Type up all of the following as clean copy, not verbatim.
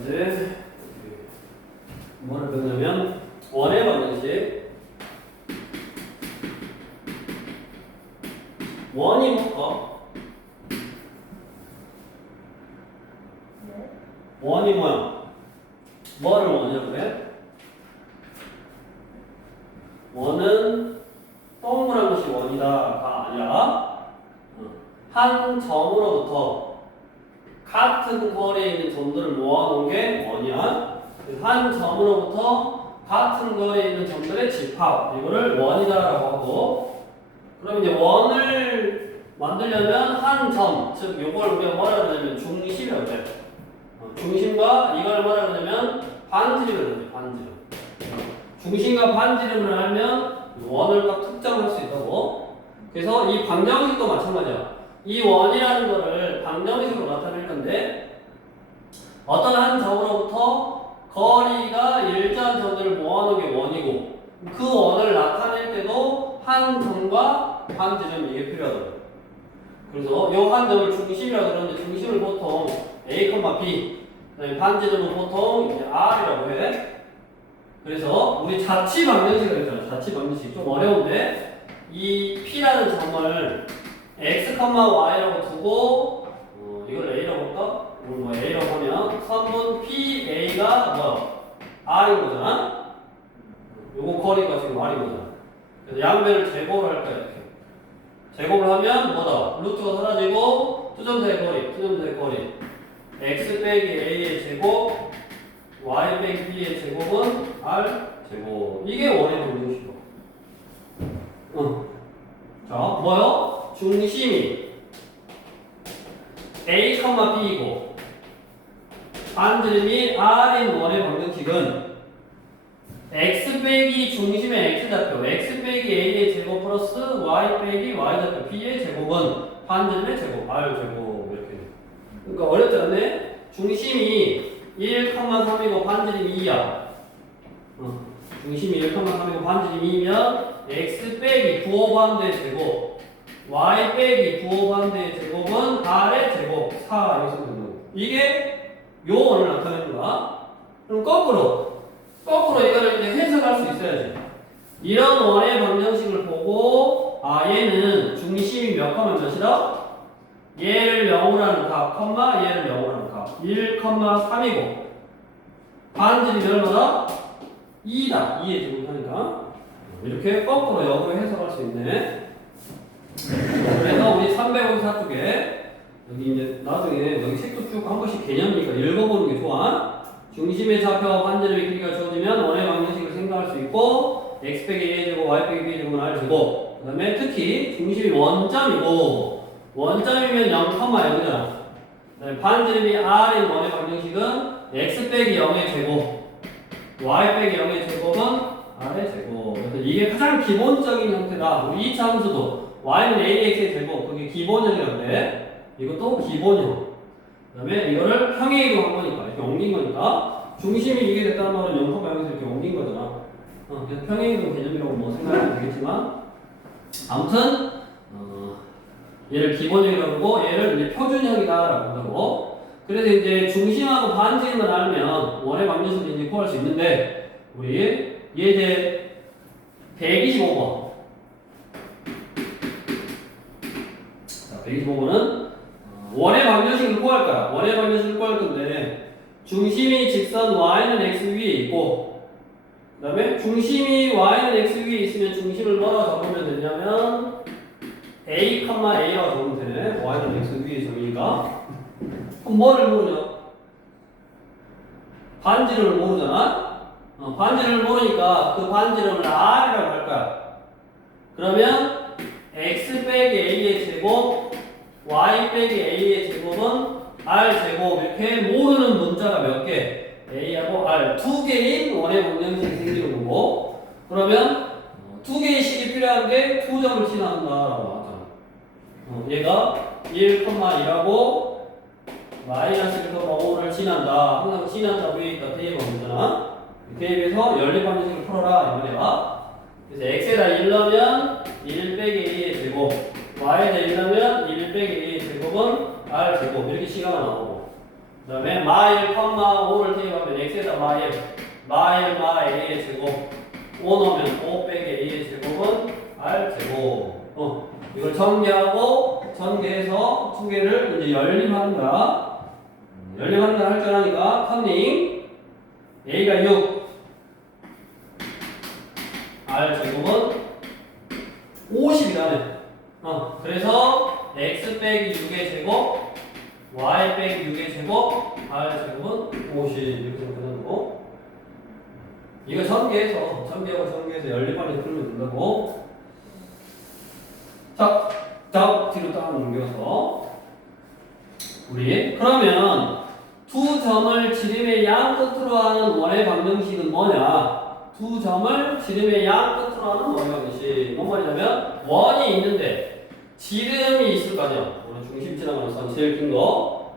이제 뭐를 배우냐면 원의 방정식. 원이 뭘까? 원이 뭐야? 뭐를 원이라고 해? 원은 동그란 것이 원이다가 아니라 한 점으로부터 같은 거리에 있는 점들을 모아놓은 게 원이야. 한 점으로부터 같은 거리에 있는 점들의 집합, 이거를 원이다라고 하고, 그럼 이제 원을 만들려면 한 점, 즉 이걸 우리가 뭐라 그러냐면 중심이라고 해. 중심과 이걸 뭐라 그러냐면 반지름을 하죠. 반지름. 중심과 반지름을 하면 원을 딱 특정할 수 있다고. 그래서 이 방정식도 마찬가지야. 이 원이라는 거를 방정식으로 나타낼 건데, 어떤 한 점으로부터 거리가 일정한 점들을 모아놓은 게 원이고, 그 원을 나타낼 때도 한 점과 반지름 이게 필요하다고. 그래서 이 한 점을 중심이라고 그러는데, 중심을 보통 A, B, 그다음에 반지름은 보통 이제 R이라고 해. 그래서 우리 자치 방정식을 했잖아. 자치 방정식 좀 어려운데, 이 P라는 점을 X, Y라고 두고 이걸 A라고 할까? 뭐 A라고 하면 선분 PA가 뭐야? R인 거잖아. 요거 거리가 지금 R인 거잖아. 그래서 양변을 제곱을 할 거야. 이렇게 제곱을 하면 뭐다? 루트가 사라지고 투점사의 거리 X 빼기 A의 제곱, Y 빼기 B의 제곱은 R 제곱. 이게 원의 방정식이야. 자, 뭐요? 중심이 A, B이고 반지름이 R인 원의 방정식은 X 빼기 중심의 X좌표, X 빼기 A의 제곱 플러스 Y 빼기 Y좌표 B의 제곱은 반지름의 제곱, R 제곱. 이렇게. 그러니까 어렵지 않네? 중심이 1,3이고 반지름이 2야. 중심이 1,3이고 반지름이 2면 X 빼기 9호반대의 제곱, Y 빼기 9호반대의 제곱은 R의 제곱 4 이렇게 쓰면 된다고. 이게 요 원을 나타내는 거야. 그럼 거꾸로 이거를 이제 해석할 수 있어야지. 이런 원의 방정식을 보고, 얘는 중심이 몇 컴마 몇이다? 얘를 0으로 하는 값, 얘를 0으로 하는 값 1,3이고 반지름이 얼마다? 2다. 2의 제곱하니까 이렇게 거꾸로 역으로 해석할 수 있네. 그래서 우리 354 쪽에 여기 이제 나중에 여기 책도 쭉 한 번씩 개념이니까 읽어보는 게 좋아. 중심의 좌표와 반지름의 길이가 주어지면 원의 방정식을 생각할 수 있고, x 빼기 a의 제곱, y 빼기 b의 제곱은 r 제곱. 그 다음에 특히 중심이 원점이고, 원점이면 0,0이잖아. 그 다음에 반지름이 r인 원의 방정식은 x 빼기 0의 제곱, y 빼기 0의 제곱은 r의 제곱. 그래서 이게 가장 기본적인 형태다. 우리 2차 함수도 y는 ax의 제곱, 그게 기본형이란데 이것도 기본형. 그 다음에 이거를 평행 이동한 거니까, 이렇게 옮긴 거니까, 중심이 이게 됐다는 말은 0,0에서 이렇게 옮긴 거잖아. 그래서 평행 이동 개념이라고 뭐 생각하면 되겠지만, 아무튼 얘를 기본형이라고 하고 얘를 이제 표준형이다라고 한다고. 그래서 이제 중심하고 반지름을 알면 원의 방정식을 이제 구할 수 있는데, 우리 얘 이제 125번. 자, 125번은 원의 방정식을 구할 거야. 원의 방정식을 구할 건데, 중심이 직선 y는 x 위에 있고, 그 다음에 중심이 y는 x 위에 있으면 중심을 뭐라 적으면 되냐면 a, a라고 적으면 되네. y는 x 위에 있으니까. 그럼 뭐를 모르냐? 반지름을 모르잖아. 반지름을 모르니까 그 반지름을 r이라고 할 거야. 그러면 x 빼기 a의 제곱, y 빼기 a의 제곱은 r 제곱. 이렇게 모르는 문자가 몇 개? a하고 r 두 개인 원의 방정식이 생기는 거고, 그러면 두 개의 식이 필요한 게 두 점을 지나간다라고 하잖아. 얘가 1,1하고 마이너스 1,5를 지난다. 항상 지난다 위에 있다 대입하면 되잖아. 대입해서 연립 방정식을 풀어라 이 말이야. 그래서 x에다 1 넣으면 1 빼기 a의 제곱, y에다 1 넣으면 1 빼기 a의 제곱은 r 제곱. 이렇게 시가가 나오고, 그 다음에 마1, 5를 대입하면 x에다 마1 a의 제곱 5 넣으면 5 빼기 a의 제곱은 r 제곱. 이걸 전개하고 전개해서 두 개를 이제 열림하는 거야. 열림하는 거 할 줄 아니까 컨닝 a가 6 r 제곱은 50이라네. 그래서 x 빼기 6의 제곱 y 빼기 6의 제곱 r 제곱은 50 이렇게 되는 거고. 이거 전개해서 열림하면서 풀면 된다고. 자, 뒤로 딱 넘겨서 우리 그러면 두 점을 지름의 양 끝으로 하는 원의 방정식은 뭐냐? 두 점을 지름의 양 끝으로 하는 원의 방정식. 뭔 말이냐면 원이 있는데 지름이 있을 거 아니야. 우리 중심 지나가는 선 제일 긴 거.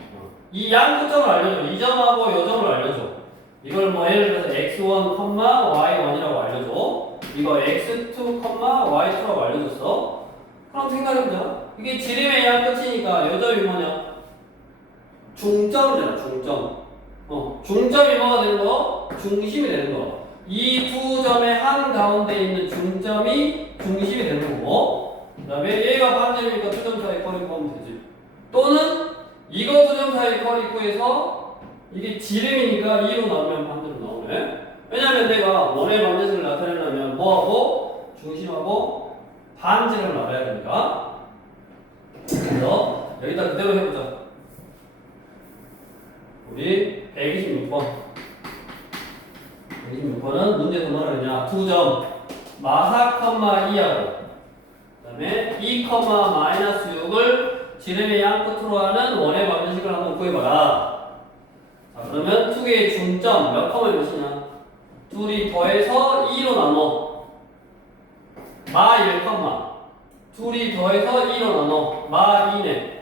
이 양 끝점을 알려줘. 이 점하고 이 점을 알려줘. 이걸 뭐 예를 들어서 x1, y1이라고 알려줘. 이거 x2, y2라고 알려줬어. 그럼 생각해보자. 이게 지름의 양 끝이니까 요 점이 뭐냐? 중점이잖아, 중점. 중점이 뭐가 되는 거? 중심이 되는 거. 이 두 점의 한 가운데 있는 중점이 중심이 되는 거고. 그 다음에 얘가 반점이니까 두 점 사이 거리 구하면 되지. 또는 이거 두 점 사이 거리 구해서 이게 지름이니까 2로 나오면 반대로 나오네. 왜냐면 내가 원의 반대식을 나타내려면 뭐하고? 중심하고 반지름을 알아야 되니까. 그래서 여기다 그대로 해보자. 우리 126번. 126번은 문제에서 뭐라 그러냐? 두 점 마사, 2하고 그 다음에 2, 마이너스 6을 지름의 양 끝으로 하는 원의 방정식을 한번 구해봐라. 자, 그러면 두 개의 중점 몇 몇이냐? 둘이 더해서 2로 나눠 마 1, 둘이 더해서 2로 나눠 마 2네.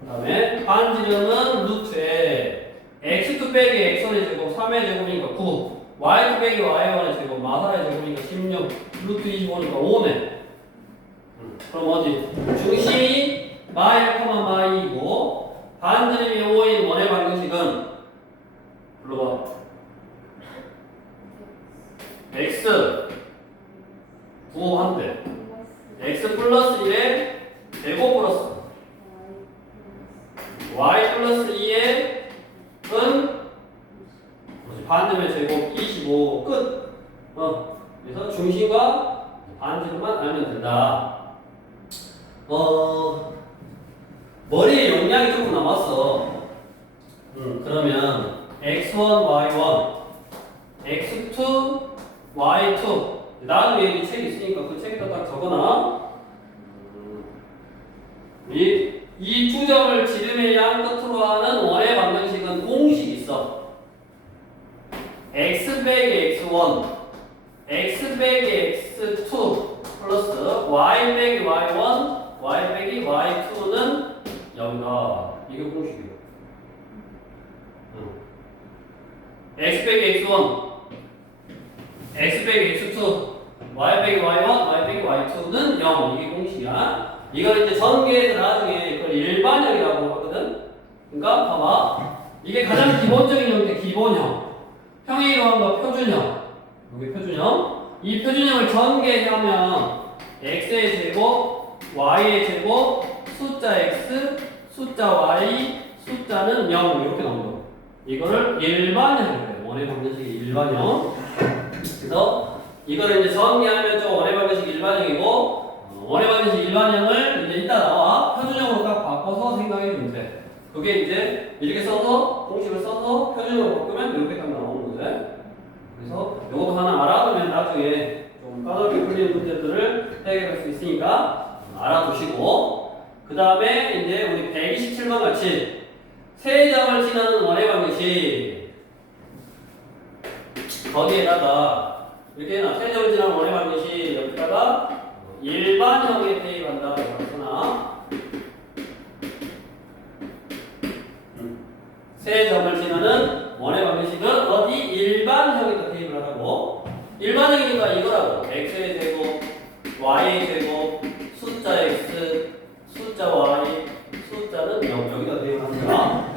그 다음에 반지름은 루트에 x2 빼기 x1의 제곱 3의 제곱이니까 9 y2 빼기 y1의 제곱 마 4의 제곱이니까 16 루트 25니까 5네. 그럼 어디? 중심이 마 1, 마 2이고 반지름이 5인 원의 방정식은 불러봐. x 9한대 x 플러스 1에 제곱 플러스 y 플러스 2의 은 반지름의 제곱 25 끝. 그래서 중심과 반지름만 알면 된다. 머리에 용량이 조금 남았어. 그러면 x1, y1, x2, y2 나는 얘기 책이 있으니까 그 책에다 딱 적어놔. 이 두 점을 지름의 양 끝으로 하는 원의 방정식은 공식이 있어. x 빼기 x1, x 빼기 x2 플러스 y 빼기 y1, y 빼기 y2는 0이다. 이게 공식이에요. x 빼기 x1, x 빼기 x2, y 빼기 y1, y 빼기 y2는 0. 이게 공식이야. 이걸 이제 전개해서 나중에 그걸 일반형이라고 하거든. 그러니까 봐봐. 이게 가장 기본적인 형태, 기본형. 평행 이동한 거 표준형. 여기 표준형. 이 표준형을 전개하면 x의 제곱, y의 제곱, 숫자 x, 숫자 y, 숫자는 0 이렇게 나온다. 이거를 일반형이라고 해요. 원의 방정식이 일반형. 그래서 이거를 이제 전개하면 좀 원의 방정식 일반형이고 원의 방정식 일반형을 이제 이따 나와 표준형으로 딱 바꿔서 생각해 주면 돼. 그게 이제 이렇게 써서 공식을 써서 표준형으로 바꾸면 이렇게 딱 나오는 거지. 그래서 이것도 하나 알아두면 나중에 좀 까다롭게 풀리는 문제들을 해결할 수 있으니까 알아두시고 그 다음에 이제 우리 127번 같이 세 점을 지나는 원의 방정식 거기에다가 이렇게 해놔. 세 점을 지나는 원의 방정식 여기다가 일반형에 대입한다. 이렇게나 세 점을 지나는 원의 방정식은 어디 일반형에다 대입을 하라고. 일반형이니까 이거라고. x의 제곱, y의 제곱, 숫자 x, 숫자 y, 숫자는 0 여기다 대입하는 거야.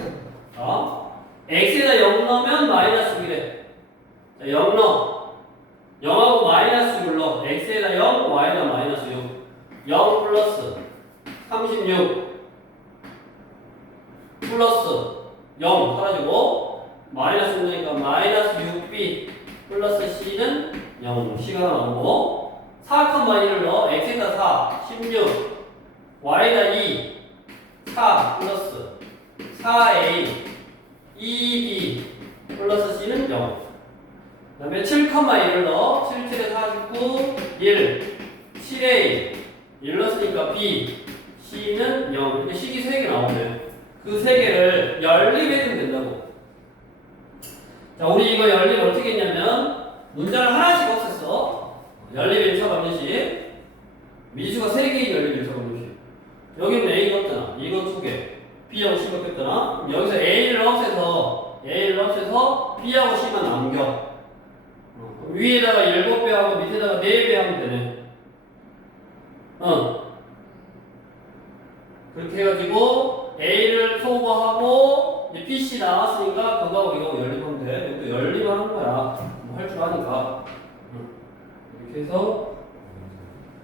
마이너스 6이니까 마이너스 6b 플러스 c는 0. c가 나오고 4,1을 넣어 x에다 4, 16, y에다 2, 4 플러스 4a, 2b 플러스 c는 0. 그 다음에 7,1을 넣어 7, 7에 49, 1, 7a 1 넣었으니까 b, c는 0. 이렇게 식이 3개 나오네. 그 3개를 연립해주면 된다고. 자, 우리 이거 연립 어떻게 했냐면 문자를 하나씩 없앴어. 연립 1차 방정식. 미수가 3개의 연립 1차 방정식. 여기는 a가 없잖아. 이거 2개. b하고 c가 없잖아. 여기서 a를 없애서 b하고 c만 남겨. 위에다가 7배 하고 밑에다가 4배 하면 되네. 그렇게 해가지고 A를 소거하고 PC 나왔으니까 그거하고 이거 연립하면 돼. 이것도 연립하는 거야. 뭐 할 줄 아니까. 이렇게 해서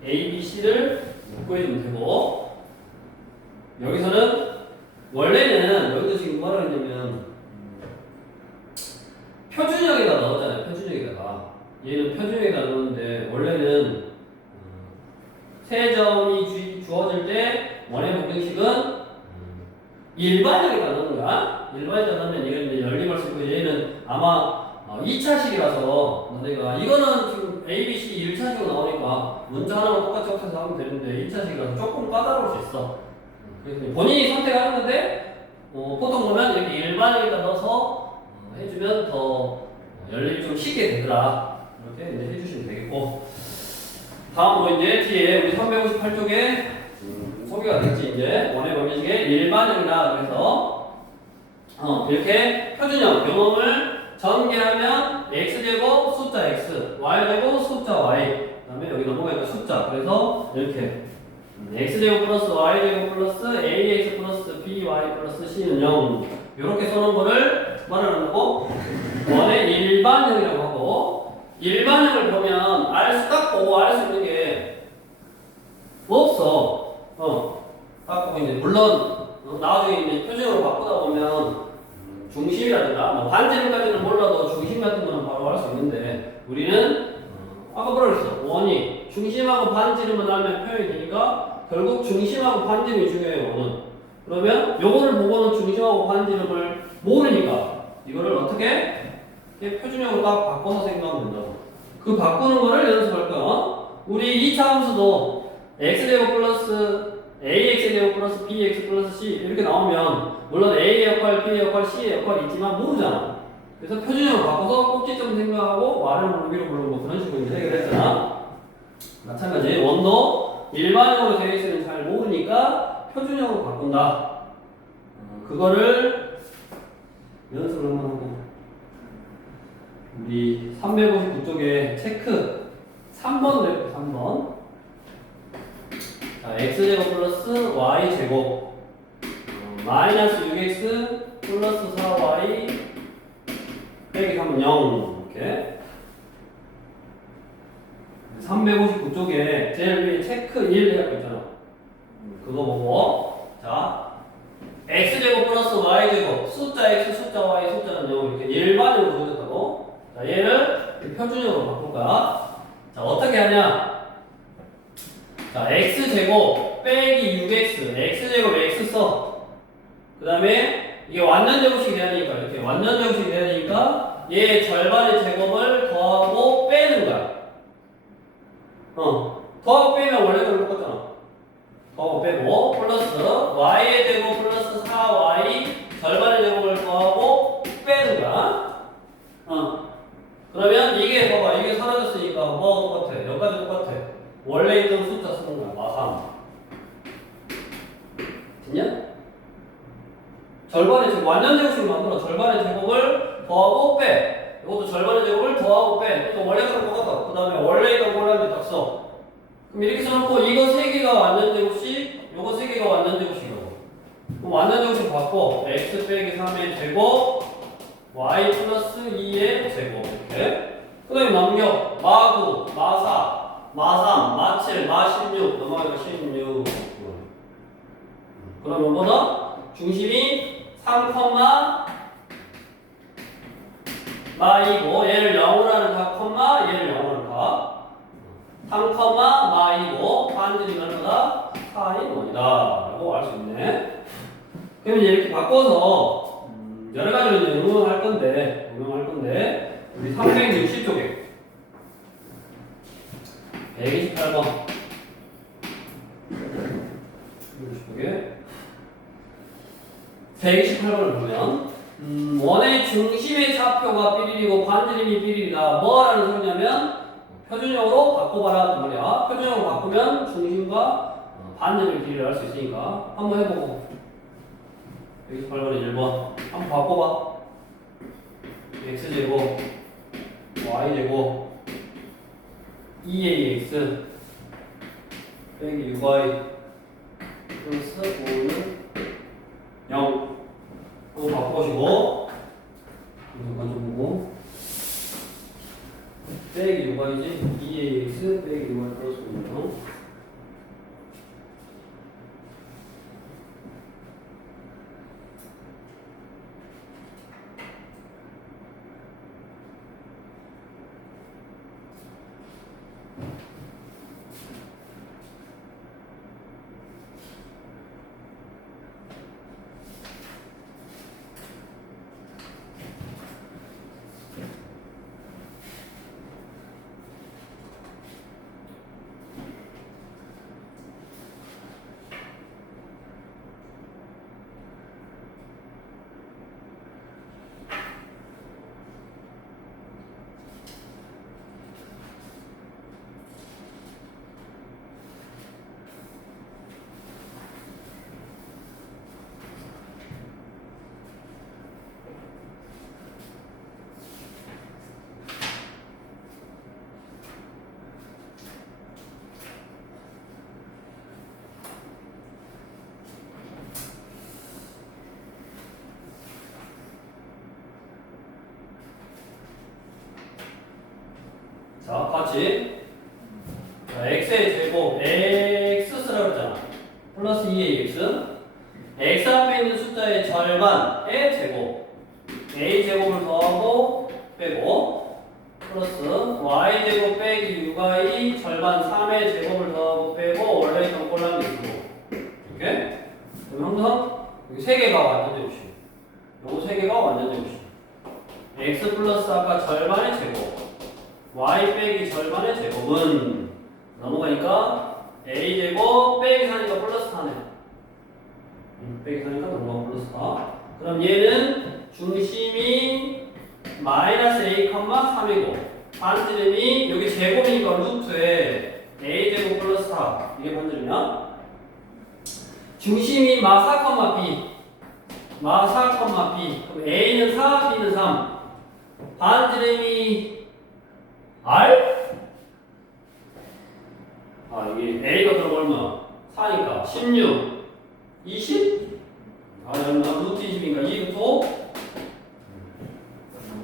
A, B, C를 구해주면 되고 여기서는 원래는 여기도 지금 뭐라 했냐면 표준형에다 넣었잖아요. 표준형에다가 얘는 표준형에다 넣었는데 원래는 세 점이 주어질 때 원의 방정식은 일반형에다 넣는 거야. 일반형에다 넣으면 이건 이제 연립할 수 있고 얘는 아마 2차식이라서 너네가 이거는 지금 A, B, C 1차식으로 나오니까 문자 하나만 똑같이 합쳐서 하면 되는데 2차식이라서 조금 까다로울 수 있어. 그래서 본인이 선택하는 건데 보통 보면 이렇게 일반형에다 넣어서 해주면 더 연립이 좀 쉽게 되더라. 이렇게 이제 해주시면 되겠고 다음으로 이제 뒤에 우리 358쪽에 소개가 됐지. 이제 원의 방정식의 일반형이다. 그래서 이렇게 표준형 경험을 전개하면 x제곱 숫자 x, y제곱 숫자 y, 그 다음에 여기 넘어가니까 숫자. 그래서 이렇게 x제곱 플러스 y제곱 플러스 ax 플러스 by 플러스 c는 0 이렇게 써놓은 거를 말하는 거고 원의 일반형이라고 하고 일반형을 보면 딱 보고 알 수 있는 게 없어. 딱 보고 이제 물론 나중에 이제 표준형으로 바꾸다 보면 중심이라든가 뭐 반지름까지는 몰라도 중심 같은 거는 바로 알 수 있는데 우리는 아까 뭐라 그랬어? 원이 중심하고 반지름을 알면 표현이 되니까 결국 중심하고 반지름이 중요해요. 원은. 그러면 요거를 보고는 중심하고 반지름을 모르니까 이거를 어떻게 표준형으로 딱 바꿔서 생각하면 된다고. 그 바꾸는 거를 연습할 거야. 우리 2차 함수도 x제곱 플러스 ax제곱 플러스 bx 플러스 c 이렇게 나오면 물론 a의 역할, b의 역할, c의 역할이 있지만 모르잖아. 그래서 표준형으로 바꿔서 꼭지점 생각하고 y를 모르기로 부르고 뭐 그런 식으로 해결했잖아. 마찬가지 원도 일반형으로 되어 있으면 잘 모르니까 표준형으로 바꾼다. 그거를 연습을 한번 하고 우리 359쪽에 체크 3번을 해볼게요. 3번. 자, x제곱 플러스 y제곱 마이너스 6x 플러스 4y 빼기 3은 0 이렇게 359쪽에 제일 위에 체크 1 해갖고 있잖아. 그거 보고 자 x제곱 플러스 y제곱 숫자 x 숫자 y 숫자는 0 이렇게 일반으로 보여줬다고. 자 얘를 표준형으로 바꿀 거야. 자 어떻게 하냐. 자 x제곱 빼기 6x x제곱 x 써. 그 다음에 이게 완전제곱식이 돼야 되니까 이렇게 완전제곱식이 돼야 되니까 얘 절반의 제곱을 더하고 빼는 거야. 더하고 빼면 원래 대로 똑같잖아. 더하고 빼고 플러스 y의 제곱 플러스 4y 절반의 제곱을 더하고 빼는 거야. 그러면 이게 봐봐. 이게 사라졌으니까 뭐하고 똑같아? 여기까지 똑같아. 원래 있던 숫자 쓰는 거야. 마삼. 됐냐? 절반의 제곱, 완전 제곱식 만들어. 절반의 제곱을 더하고 빼. 이것도 절반의 제곱을 더하고 빼. 또 원래 그런 똑같아. 그 다음에 원래 있던 원래인데 딱 써. 그럼 이렇게 써놓고 이거 3개가 완전 제곱식, 요거 3개가 완전 제곱식이라고. 그럼 완전 제곱식 바꿔. x 빼기 3의 제곱, y 플러스 2의 제곱. 이렇게. 그 다음에 넘겨. 마9, 마4, 마3, 마7, 마16. 넘어가니까 16. 그러면 뭐다? 중심이 3, 마이고 얘를 0으로 하는 각 콤마 얘를 0으로 하는 각 3, 마이고 반지름이 얼마다? 4인 원이다 라고 알 수 있네. 그러면 이렇게 바꿔서 여러 가지로 이제 응용할 건데 우리 360쪽에 128번 128번을 보면 원의 중심의 좌표가 삐리리고 반지름이 삐리리다. 뭐라는 소리냐면 표준형으로 바꿔봐라 그 말이야. 표준형으로 바꾸면 중심과 반지름의 길이를 알 수 있으니까 한번 해보고 128번에 1번 한번 바꿔봐. x제곱 y제곱 2ax 빼기 6y 플러스 5는 0 한번 바꿔보시고 먼저 보고 빼기 6y지 2ax 빼기 6y 플러스 5는 0 자, 같이. 자, x의 제곱, x 쓰라고 했잖아. 플러스 2ax. x 앞에 있는 숫자의 절반의 제곱. a 제곱을 더하고 빼고 플러스 y 제곱 빼기 6y 절반 3의 제곱을 더하고 빼고 원래 있던 꼴랑 있고. 이렇게. 그럼 항상 여기 3개가 완전 제곱식. 요거 3개가 완전 제곱식. x 플러스 아까 절반의 제곱. y 빼기 절반의 제곱은 넘어가니까 a제곱 빼기 4니까 플러스 4네. 빼기 4니까 넘어가 플러스 4. 그럼 얘는 중심이 마이너스 a, 3이고 반지름이 여기 제곱이니까 루트에 a제곱 플러스 4 이게 반지름이야. 중심이 마 4, b 마 4, b 그럼 a는 4, b는 3 반지름이 R? 아, 여기 A가 그럼 얼마? 4니까 16 20? 아, 얼마? 루트 20인가? 2루트 5?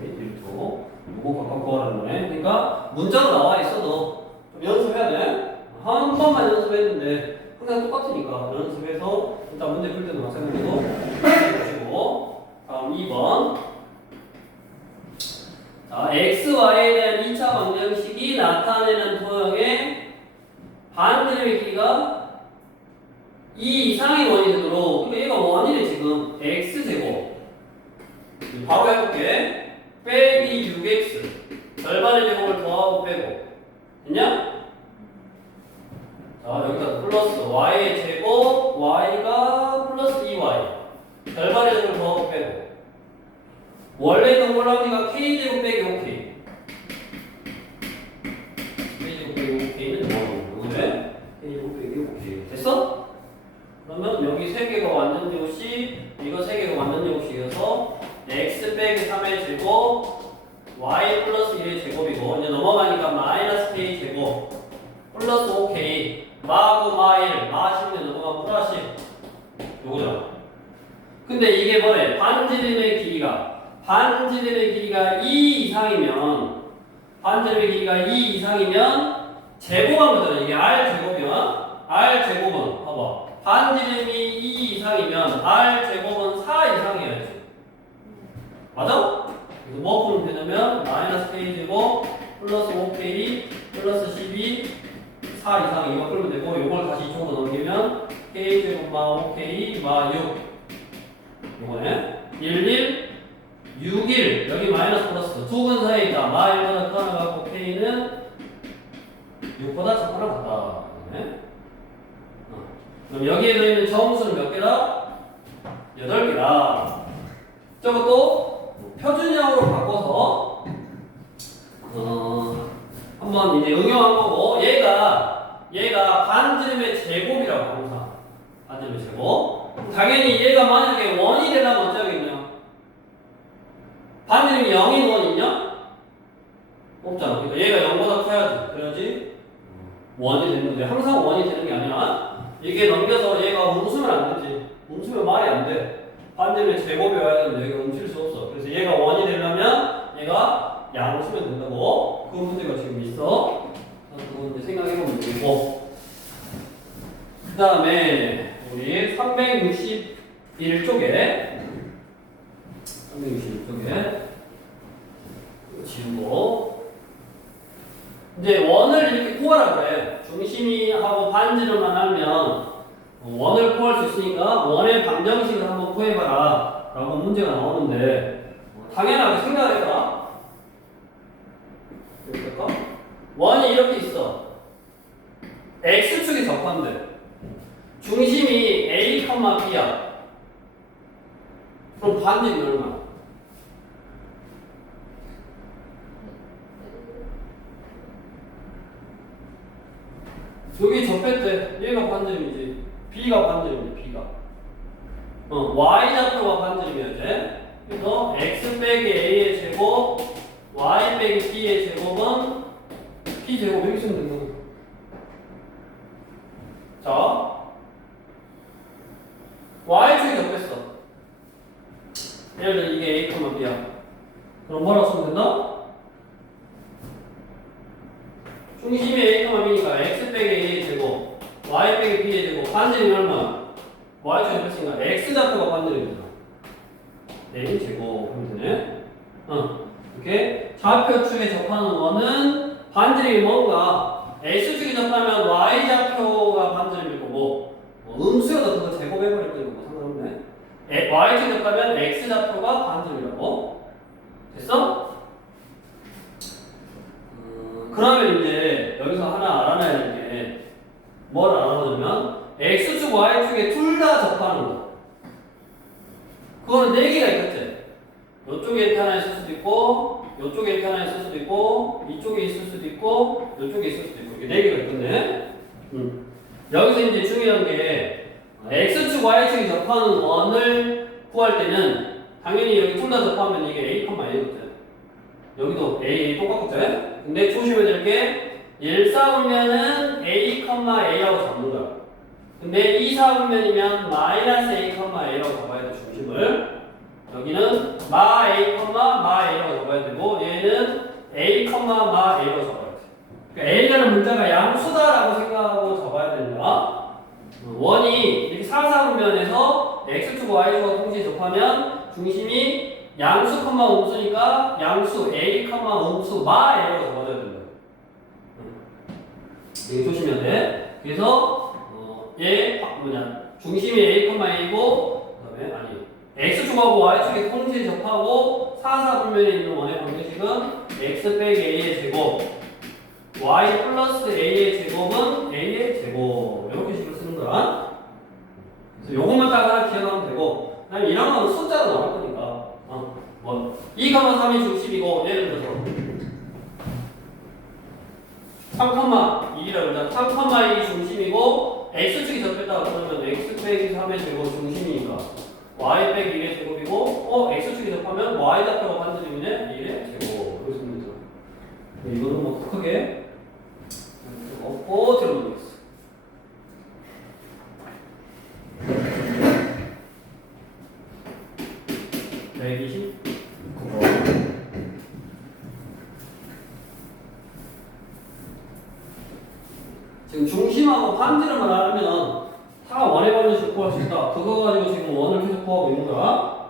1루트 5 이거 각각 구하라는 거네. 그러니까 문자로 나와 있어도 좀 연습해야 돼. 한 번만 연습했는데 항상 똑같으니까 연습해서 일단 문제 풀 때도 마찬가지로 보시고 다음 2번 자, x, y에 대한 2차 방정식이 나타내는 도형의 반지름의 길이가 2 이상의 원이 되도록 그러니까 얘가 원이래 지금 x제곱 바로 해볼게 빼기 6x 절반의 제곱을 더하고 빼고 됐냐? 자 여기다 플러스 y의 제곱 y가 플러스 2y 절반의 제곱을 더하고 빼고 원래 있던 꼴랑지가 k제곱 빼기 5k k제곱 빼기 5k는 뭐하는 k제곱 빼기 5k 됐어? 그러면 여기 3개가 완전 제곱식 이거 3개가 완전 제곱식이어서 x 빼기 3의 제곱 y 플러스 1의 제곱이고 이제 넘어가니까 마이너스 k 제곱 플러스 5k 마하고 마1 마10에 넘어가면 플러스 10 요거잖아. 근데 이게 뭐래? 반지름의 길이가 2 이상이면 반지름의 길이가 2 이상이면 제곱하면 되잖아. 이게 r 제곱이야. r 제곱은 봐봐. 반지름이 2 이상이면 r 제곱은 4 이상이어야지. 맞아? 그래서 뭐 풀면 되냐면 마이너스 k제곱 플러스 5k 플러스 12 4 이상 이거 풀면 되고 요걸 다시 이쪽으로 넘기면 k제곱 마 5k 마 6 요거네 11 61 여기 마이너스 플러스 두 근 사이에 있다 마 1보다 크나 갖고 k는 6보다 작거나 같다 네? 그럼 여기에 들어있는 정수는 몇 개다? 8개다 저것도 표준형으로 바꿔서 한번 이제 응용한 거고 얘가 반지름의 제곱이라고 항상 반지름의 제곱 당연히 얘가 만약에 원이 되려면 어떻게 하겠냐 반지름이 0인 원 있냐? 없잖아 그러니까 얘가 0보다 커야지 그래야지 원이 되는 건데 항상 원이 되는 게 아니라 이게 넘겨서 얘가 움수면 안 되지 움수면 말이 안 돼 반지름의 제곱이어야 되는데 얘가 움칠 수 없어 그래서 얘가 원이 되려면 얘가 양수면 된다고 그 문제가 지금 있어 그건 이제 생각해보면 되고 그 다음에 우리 361쪽에 지우고 이제 원을 이렇게 구하라 그래 중심이 하고 반지름만 하면 원을 구할 수 있으니까 원의 방정식을 한번 구해봐라 라고 문제가 나오는데 당연하게 생각해봐 원이 이렇게 있어 x축이 접한대 중심이 a, b야 그럼 반지름이 얼마나? 여기 접했대 얘가 반지름이지 b가 반지름이지 b가 y좌표가 반지름이야지 그래서 x 빼기 a의 제곱 y 빼기 b의 제곱은 p 제곱 이렇게 쓰면 된다고 자 y축이 접했어 예를 들어 이게 a, b야 그럼 뭐라고 쓰면 된다? 중심이 a, b니까 x 빼기 a의 제곱 y 빼기 b의 제곱 반지름이 얼마? y축이 접했으니까 x좌표가 반지름이잖아 a 제곱 하면 되네 이렇게 좌표축에 접하는 원은 반지름이 뭔가 x축이 접하면 y좌표가 반지름일 거고 음수여도 그거 제곱해버릴 거니까 뭐 상관없네 y축이 접하면 x좌표가 반지름이라고 됐어? 그러면 이제 여기서 하나 알아놔야 될 게 뭘 알아보냐면 x축 y축에 둘 다 접하는 거 그거는 4개가 있겠지 이쪽에 이렇게 하나 있을 수도 있고 이쪽에 이렇게 하나 있을 수도 있고 이쪽에 있을 수도 있고 이쪽에 있을 수도 있고 이렇게 4개가 있겠네 여기서 이제 중요한 게 x축 y축이 접하는 원을 구할 때는 당연히 여기 둘 다 접하면 이게 a, a거든 여기도 a 똑같겠지 근데 조심해야 될 게 1, 4분면은 a, a라고 잡는 거야 근데 2, 4분면이면 마이너스 a, a라고 잡아야 돼 중심을 여기는 마 a, 마 a라고 잡아야 되고 얘는 a, 마 a라고 잡아야 돼. 그러니까 a라는 문자가 양수다라고 생각하고 잡아야 된다. 원이 이렇게 사사분면에서 x축과 y축과 동시에 접하면 중심이 양수, 음수니까 양수 a, 음수 마 a라고 잡아야 된다. 이거 조심해야 돼. 그래서 얘 중심이 a, a고 그다음에 x축하고 y축이 동시에 접하고 사사분면에 있는 원의 방정식은 x 빼기 a의 제곱 y 플러스 a의 제곱은 a의 제곱 이렇게 식으로 쓰는 거야 그래서 요것만 딱 하나 기억하면 되고 그다음에 이런 건 숫자로 나올 거니까 2, 3이 중심이고 예를 들어서 3,2라고 그러자 3,2이 중심이고 x축이 접했다 그러면 x 빼기 3의 제곱 중심이니까 y 빼기 1의 제곱이고 x축이 접하면 y좌표가 반지름이네 1의 제곱 이렇게 쓰면 되죠 이거는 뭐 크게 없고 들어보겠어 120 지금 중심하고 반지름을 알면 다 원의 방정식 구할 수 있다. 그거 가지고 지금 원을 계속 구하고 있는 거야.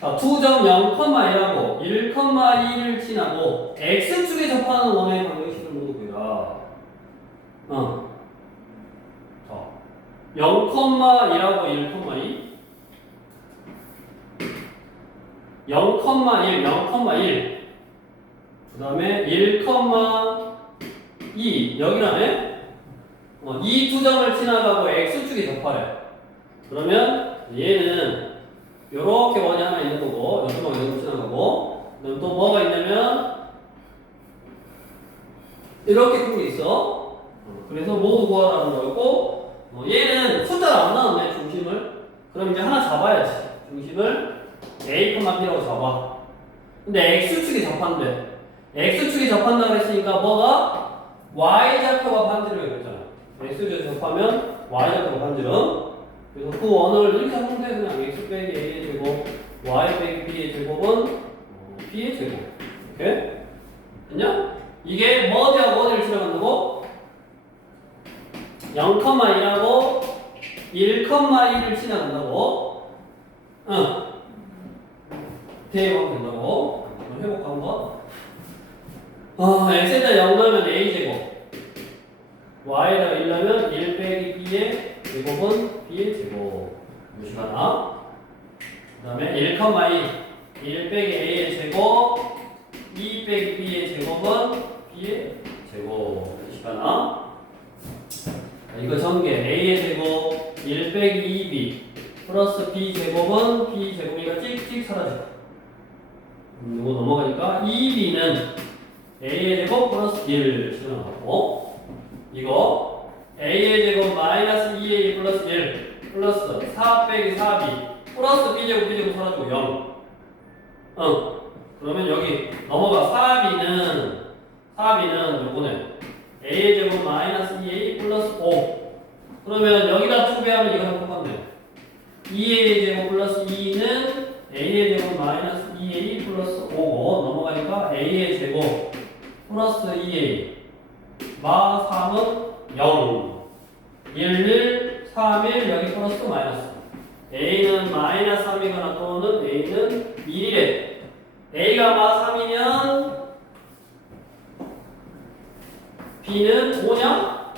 자, 2.0,1하고 1,2를 지나고 x축에 접하는 원의 방정식을 모두 구해라. 자, 0,1하고 1,2 0,1, 0,1 그 다음에 1,2 여기라네. 이 두 점을 지나가고 x축에 접하래. 그러면 얘는 요렇게 원이 하나 있는 거고 여기만 여기 지나가고 그다음 또 뭐가 있냐면 이렇게 큰 게 있어. 그래서 모두 구하라는 거였고 얘는 숫자를 안 나왔네 중심을. 그럼 이제 하나 잡아야지. 중심을 A, B라고 잡아. 근데 X축이 접한대. X축이 접한다 그랬으니까 뭐가? Y좌표가 반지름이 그랬잖아. X축이 접하면 Y좌표가 반지름. 그래서 그 원을 이렇게 하면 돼. 그냥 X 빼기 A의 제곱, Y 빼기 B의 제곱은 B의 제곱. 이렇게. 됐냐? 이게 뭐하고 어디를 지나간다고? 0,1하고 1,2를 지나간다고? 응. 대입하면 된다고. 한번 해볼까 한번? x에다 0 넣으면 a제곱 y에다가 1 넣으면 1 빼기 b의 제곱은 b의 제곱 이것이 하나. 그 다음에 1,2 1 빼기 a의 제곱 2 빼기 b의 제곱은 b의 제곱 이것이 하나. 이거 전개 a의 제곱 1 빼기 2b 플러스 b 제곱은 b 제곱이니까 찍찍 사라져. 이거 넘어가니까 2b는 a의 제곱 플러스 1 실어나가고 이거 a의 제곱 마이너스 2a 플러스 1 플러스 4 빼기 4b 플러스 b제곱 b제곱 사라지고 0. 그러면 여기 넘어가 4b는 요거네 a의 제곱 마이너스 2a 플러스 5. 그러면 여기다 2배 하면 이거랑 똑같네. 2a 제곱 플러스 2는 a의 제곱 마이너스 2a 플러스 5고 넘어가니까 a의 제곱 플러스 2a 마 3은 0 1, 3, 1 여기 플러스 마이너스 a는 마이너스 3이거나 또는 a는 1이래. a가 마 3이면 b는 5냐?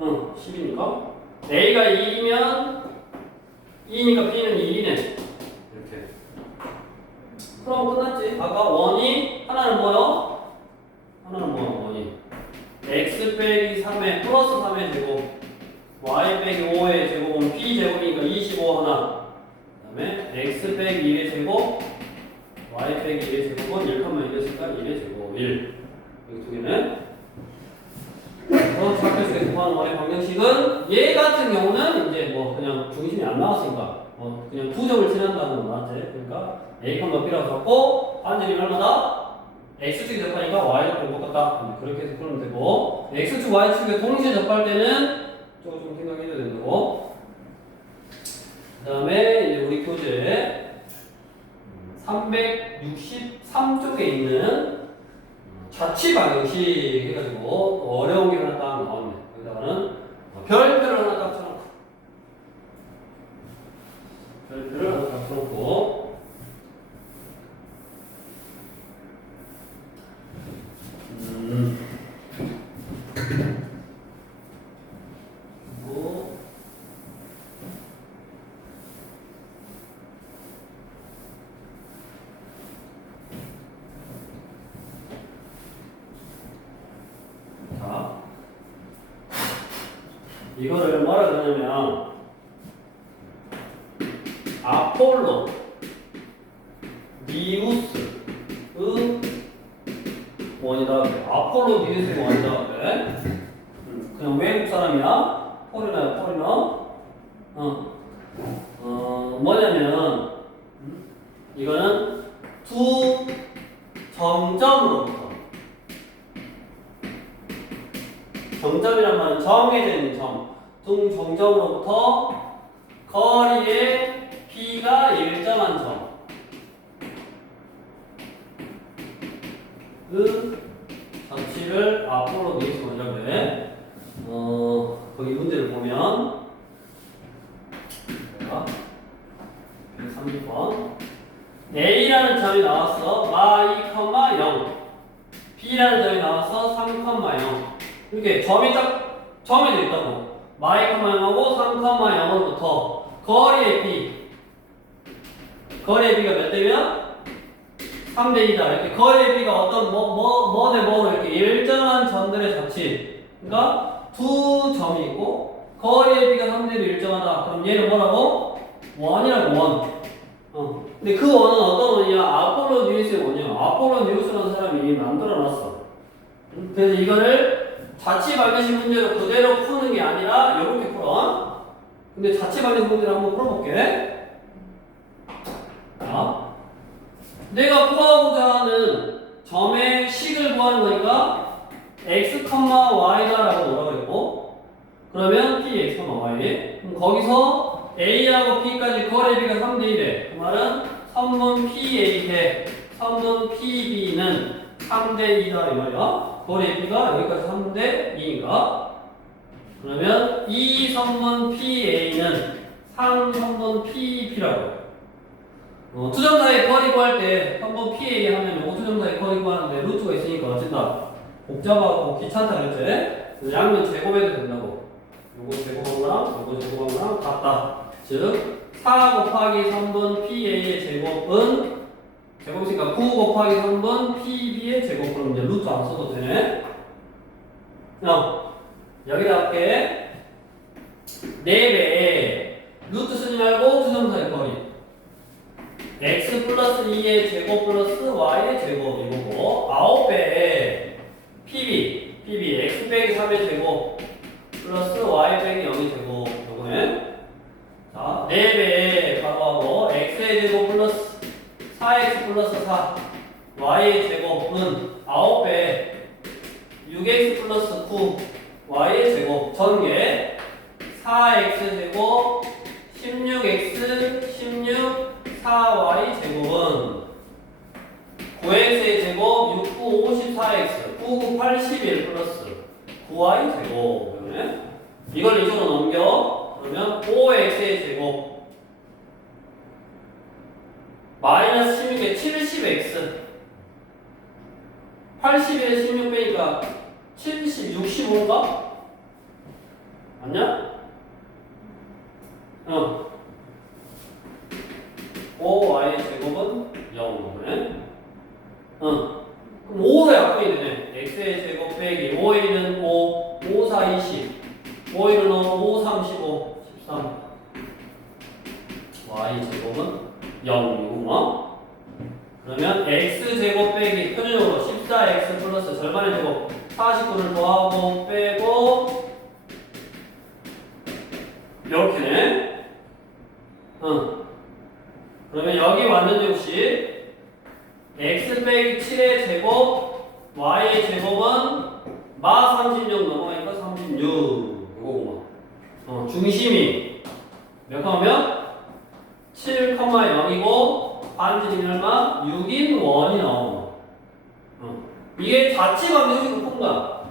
응 10이니까 a가 2이면 2니까 b는 1이네. 그럼 끝났지. 아까 원이 하나는 뭐요? 하나는 뭐야 원이 x 빼기 3의 플러스 3의 제곱 y 빼기 5의 제곱은 b 제곱이니까 25 하나. 그 다음에 x 빼기 1의 제곱 y 빼기 1의 제곱은 1,1이었으니까 1의 제곱 1. 여기 두 개네. 그래서 좌표식에 구하는 원의 방정식은 얘 같은 경우는 이제 뭐 그냥 중심이 안 나왔으니까 그냥 두 점을 지난다는 건 나한테. 그러니까 a, b라고 잡고 반지름이 얼마다? x축이 접하니까 y축이 똑같다. 그렇게 해서 풀면 되고 x축, y축이 동시에 접할 때는 저거 좀 생각해줘야 된다고. 그 다음에 이제 우리 교재 363쪽에 있는 자취 방정식 해가지고 어려운 게 하나 딱 나왔네. 여기다가는 별표를 하나 딱 쳐놓고 별표를 하나 딱 쳐놓고 이거를 뭐라 그러냐면 아폴로 니우스의 원이다. 아폴로 니우스의 원이다. 그냥 외국 사람이야. 포리너. 뭐냐면 이거는 두 정점으로부터 정점이란 말은 정해져 있는 점. 두 정점으로부터 거리의 B가 일정한 점. 그 전치를 앞으로 니우스원이라고 해. 거기 문제를 보면 130번. A라는 점이 나왔어. y, 0. B라는 점이 나왔어. 3, 0. 이렇게 점이 딱 정해져 있다고. y, 0하고 3, 0으로부터 거리의 B. 거리의 B가 몇 대면? 3대 2다. 이렇게 거리의 B가 어떤 뭐로 이렇게 일정한 점들의 자치. 그러니까 두 점이 있고 거리의 B가 3대 1로 일정하다. 그럼 얘는 뭐라고? 원이라고 원. 근데 그 원은 어떤 원이야? 아폴로 뉴스의 원이야. 아폴로 뉴스라는 사람이 만들어놨어. 그래서 이거를 자치 방정식 문제로 그대로 푸는 게 아니라 이렇게 풀어. 근데 자치 방정식 문제를 한번 풀어볼게. 자, 내가 구하고자 하는 점의 식을 구하는 거니까 x, y다라고 뭐라고 했고, 그러면 p, x, y. 그럼 거기서 a하고 b까지 거리의 b가 3대 1에 그 말은 선분 PA 대 선분 PB는 3대 2다 이 말이야. 거리의 b가 여기까지 3대 2인가? 그러면 이 선분 PA는 3선분 PB라고. 두 점 사이의 거리 구할 때 선분 PA 하면 요거 두 점 사이의 거리 구하는데 루트가 있으니까 어쨌다. 복잡하고 귀찮다 그랬지? 양면 제곱해도 된다고. 요거 제곱한 거랑 요거 제곱한 거랑 같다. 즉 4 곱하기 3분 PA의 제곱은 제곱이니까 9 곱하기 3분 PB의 제곱. 그럼 이제 루트 안 써도 되네. 여기다 할게. 4배 루트 쓰지 말고 두 점 사이 거리 x 플러스 2의 제곱 플러스 y의 제곱 이거고 9배에 PB x 빼기 3의 제곱 플러스 y 빼기 0의 제곱 요거네. 자, 4배에 바로하고 x의 제곱 플러스 4x 플러스 4 y의 제곱은 9배 6x 플러스 9 y의 제곱 전개 4x 제곱 16x 16 4y 제곱은 9x의 제곱 6, 9, 54x 9, 9, 81 플러스 9y 제곱. 이걸 이쪽으로 넘겨. 그러면 5x의 제곱 마이너스 16에 70x 81에 16 빼니까 70, 65인가? 맞냐? 5y의 제곱은 0이네. 그럼 5가 약분이 되네. x의 제곱 빼기 5a는 5, 5, 4, 20 5, 1은 5, 3, 15 13 y 제곱은 0이구나. 그러면 x 제곱 빼기 표준적으로 14x 플러스 절반의 제곱 49를 더하고 빼고 이렇게네. 그러면 여기 왔는 제곱식 x 빼기 7의 제곱 y의 제곱은 마 36 넘어가니까 36 이거구만. 중심이 몇 컴마면 7,0이고 반지름이 얼마? 6인 원이 나오는. 이게 자치 방정식으로 푼 거야.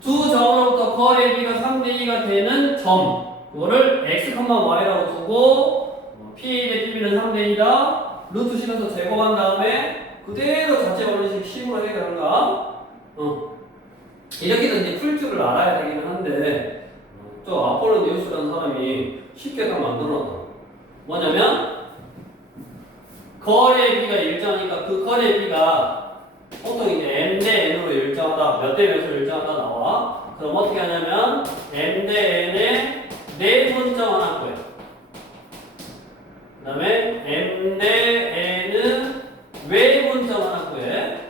두 점으로부터 거리의 b가 3대 2가 되는 점 그거를 x, y라고 두고 PA 대 PB는 3대 2다. 루트 실어서 제곱한 다음에 그대로 자체 방정식 식으로 해결한다. 이렇게도 이제 풀 줄을 알아야 되기는 한데 또 아폴로 뉴스라는 사람이 쉽게 다 만들어놨다. 뭐냐면 거리의 b가 일정하니까 그 거리의 b가 보통 이제 m 대 n으로 일정하다. 몇 대 몇으로 일정하다 나와. 그럼 어떻게 하냐면 m 대 n의 내분점 하나 구해. 그 다음에 m 대 n은 외분점 하나 구해.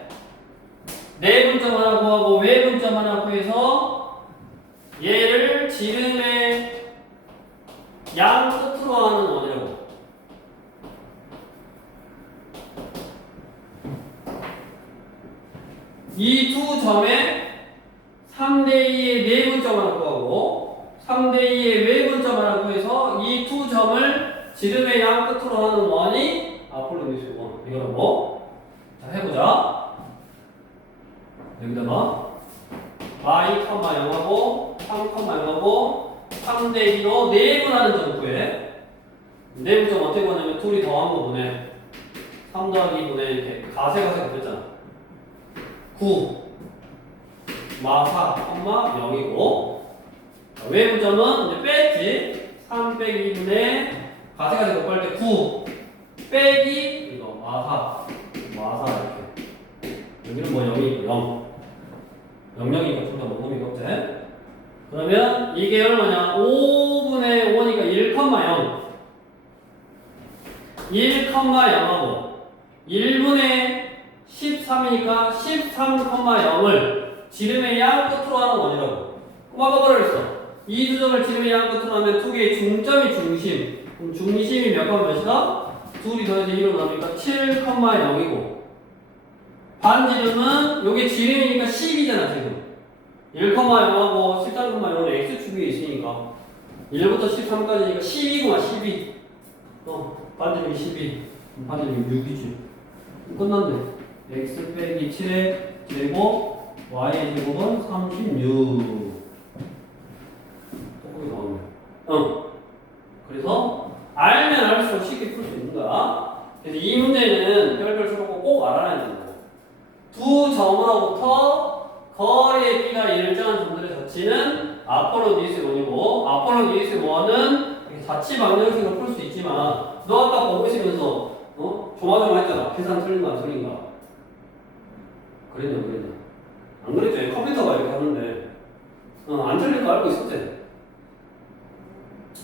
내분점 하나 구하고 외분점 하나 구해서 얘를 지름의 양 끝으로 하는 원이라고. 이 두 점에 3대2의 내분점 하나 구하고 3대2의 외분점 하나 구해서 이 두 점을 지름의 양 끝으로 하는 원이 아폴로 뉴스 원. 이거라고. 자, 해보자. 여기다가 y, 0하고 3, 0하고 3대2로 내분하는 점 구해. 내부점 어떻게 보냐면 둘이 더한 거 보내. 3 더하기 2분의 이렇게 가세가 됐잖아. 9 마4 0이고 외부점은 이제 뺐지. 3 빼기 2분의 가세가 곱할 때 9 빼기 이거 마4 이렇게. 여기는 뭐 0이고 0 0이니까 둘다 원금이 없지. 그러면 이게 얼마냐? 5분의 5니까 1,0 1,0하고 1분의 13이니까 13,0을 지름의 양 끝으로 하는 원이라고. 그럼 아까 뭐라 그랬어? 이 두 점을 지름의 양 끝으로 하면 두 개의 중점이 중심. 그럼 중심이 몇 번 몇이다? 둘이 더해서 2로 나오니까 7,0이고 반지름은 요게 지름이니까 10이잖아 지금. 1,0하고 13,0은 x축이 있으니까 1부터 13까지니까 12구나 12. 반지름이 12. 반지름이 6이지. 끝났네. x 빼기 7의 제곱 y의 제곱은 36. 조금 나오네. 그래서 알면 알수록 쉽게 풀 수 있는 거야. 그래서 이 문제는 별별 수록고 꼭 알아야 된다. 두 점으로부터 거리의 b가 일정한 점들의 자치는 아폴로 니스 원이고 아폴로 니스 원은 자치 방정식으로 풀 수 있지만 너 아까 보고 있으면서 조마조마했잖아. 계산 틀린가 안 틀린가. 그랬냐 안 그랬냐. 안 그랬죠. 컴퓨터가 이렇게 하는데 안 틀릴 거 알고 있었지.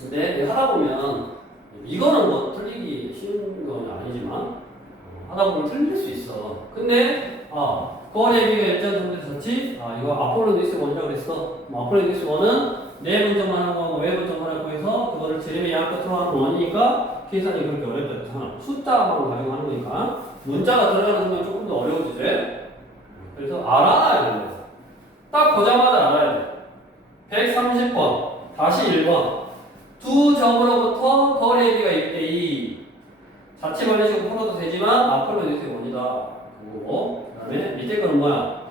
근데 하다 보면 이거는 뭐 틀리기 쉬운 건 아니지만 하다 보면 틀릴 수 있어. 근데 거리의 비가 일정한 점들의 자치 이거 아폴로 니스 원이라고 그랬어. 아폴로 니스 원은 내분점만 하고 외분점만 하고 해서 그거를 지름의 양 끝으로 하는 원이니까 계산이 그렇게 어렵다 했잖아. 숫자만 가지고 하는 거니까 문자가 들어가는 순간 조금 더 어려워지지. 그래서 알아야 돼. 딱 보자마자 알아야 돼. 130번 다시 1번 두 점으로부터 거리의 비가 1대2 자치 방정식으로 풀어도 되지만 아폴로 니스 원이다. 그거고 그 다음에 밑에 거는 뭐야?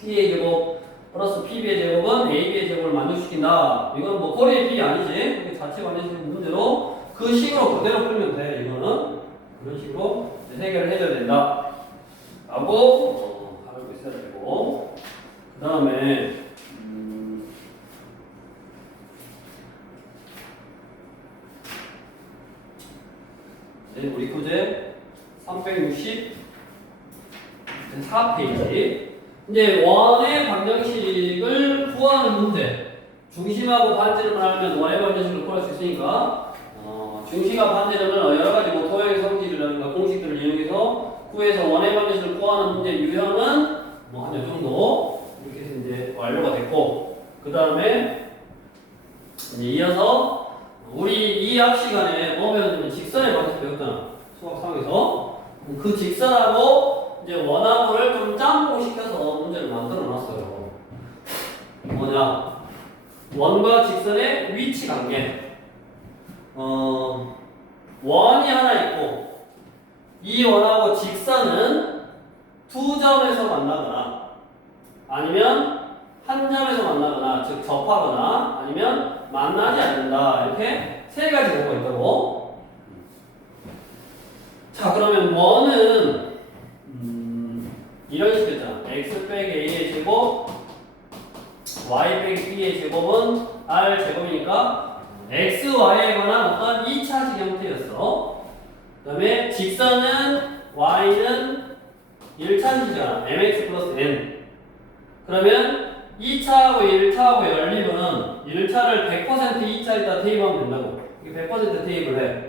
P의 제곱 플러스 PB의 제곱은 AB의 제곱을 만족시킨다. 이건 뭐 거리의 B 아니지. 자체 관계식 문제로 그 식으로 그대로 풀면 돼. 이거는 그런 식으로 해결을 해줘야 된다. 라고 알고 있어야 되고 그 다음에 우리 교재 364페이지 이제 원의 방정식을 구하는 문제. 중심하고 반지름을 하면 원의 방정식을 구할 수 있으니까 중심과 반지름은 여러 가지 뭐 도형의 성질이라든가 공식들을 이용해서 구해서 원의 방정식을 구하는 문제 유형은 뭐 한 요 정도 이렇게 해서 이제 완료가 됐고 그 다음에 이어서 우리 이 앞 시간에 뭐 배웠냐면 직선의 방정식 배웠잖아. 수학 상에서 그 직선하고 이제 원하고를 좀 짬뽕시켜서 문제를 만들어 놨어요. 뭐냐? 원과 직선의 위치 관계. 원이 하나 있고 이 원하고 직선은 두 점에서 만나거나 아니면 한 점에서 만나거나 즉 접하거나 아니면 만나지 않는다. 이렇게 세 가지 경우가 있다고. 자 그러면 원은 이런 식이잖아. x 빼기 a의 제곱 y 빼기 b의 제곱은 r 제곱이니까 x, y에 관한 어떤 2차식 형태였어. 그 다음에 직선은 y는 1차식이잖아. mx 플러스 n. 그러면 2차하고 1차하고 연립은 1차를 100% 2차에다 대입하면 된다고. 이게 100% 대입을 해.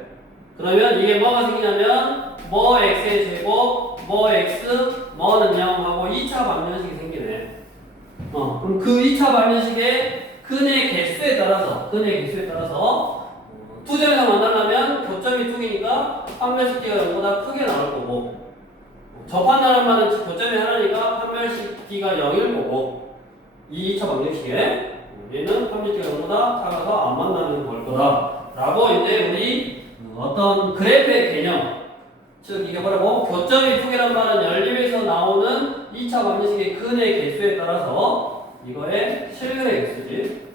그러면 이게 뭐가 생기냐면 뭐 x의 제곱 뭐 x 뭐는 0하고 2차 방정식이 생기네. 그럼 그 2차 방정식의 근의 개수에 따라서 두 점에서 만나려면 교점이 2개니까 판별식기가 0보다 크게 나올 거고 접한다는 말은 교점이 하나니까 판별식기가 0일 거고 이 2차 방정식에 얘는 판별식기가 0보다 작아서 안 만나는 걸 거다 라고 이제 우리 어떤 그래프의 개념 즉 이게 뭐라고? 교점이 2개란 말은 연립에서 나오는 2차 방정식의 근의 개수에 따라서 이거의 실근의 개수지.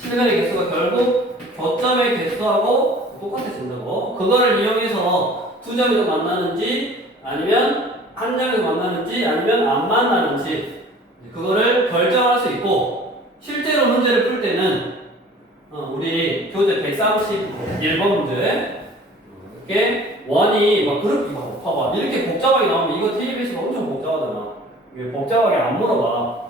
실근의 개수가 결국 거점의 개수하고 똑같아진다고. 그거를 이용해서 두 점에서 만나는지 아니면 한 점에서 만나는지 아니면 안 만나는지 그거를 결정할 수 있고, 실제로 문제를 풀 때는 우리 교재 131번 문제 이렇게 원이 막 그렇게 막 봐봐 이렇게 복잡하게 나오면 이거 TBS가 엄청 복잡하잖아. 이게 복잡하게 안 물어봐.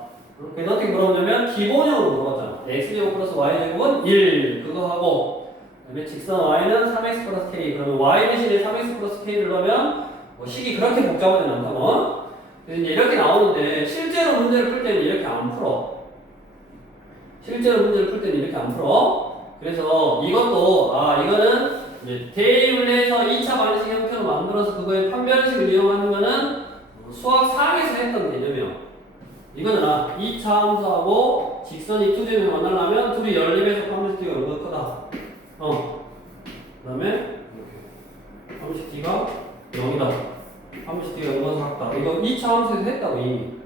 그래서 어떻게 물어보냐면 기본형으로 물어봤잖아. x제곱 플러스 y제곱은 1 그거 하고, 그다음에 직선 y는 3x 플러스 k. 그러면 y 대신에 3x 플러스 k를 넣으면 뭐 식이 그렇게 복잡하지 않다고. 그래서 이제 이렇게 나오는데 실제로 문제를 풀 때는 이렇게 안 풀어. 실제로 문제를 풀 때는 이렇게 안 풀어. 그래서 이것도 이거는 이제 대입을 해서 2차 방정식 형태로 만들어서 그거의 판별식을 이용하는 거는 수학 4에서 했던 개념이야. 이거는 2차 함수하고 직선이 두 점에서 만나려면 둘이 연립해서 판별식 D가 얼마나 크다. 그 다음에 판별식 D가 0이다. 판별식 D가 얼마나 작다. 이거 2차 함수에서 했다고 이미.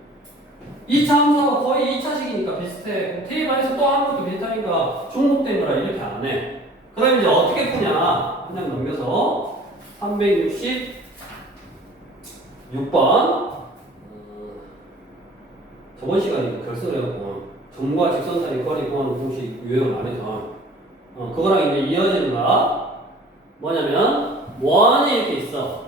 2차 함수하고 거의 2차식이니까 비슷해. 테이블 안에서 또 하는 것도 비슷하니까 중복된 거라 이렇게 안 해. 그럼 이제 어떻게 푸냐? 그냥 넘겨서 366번 저번 시간에 결석을 해갖고 점과 직선 사이 거리 구하는 공식 유형을 안 해서 그거랑 이제 이어지는 거야. 뭐냐면 원이 이렇게 있어.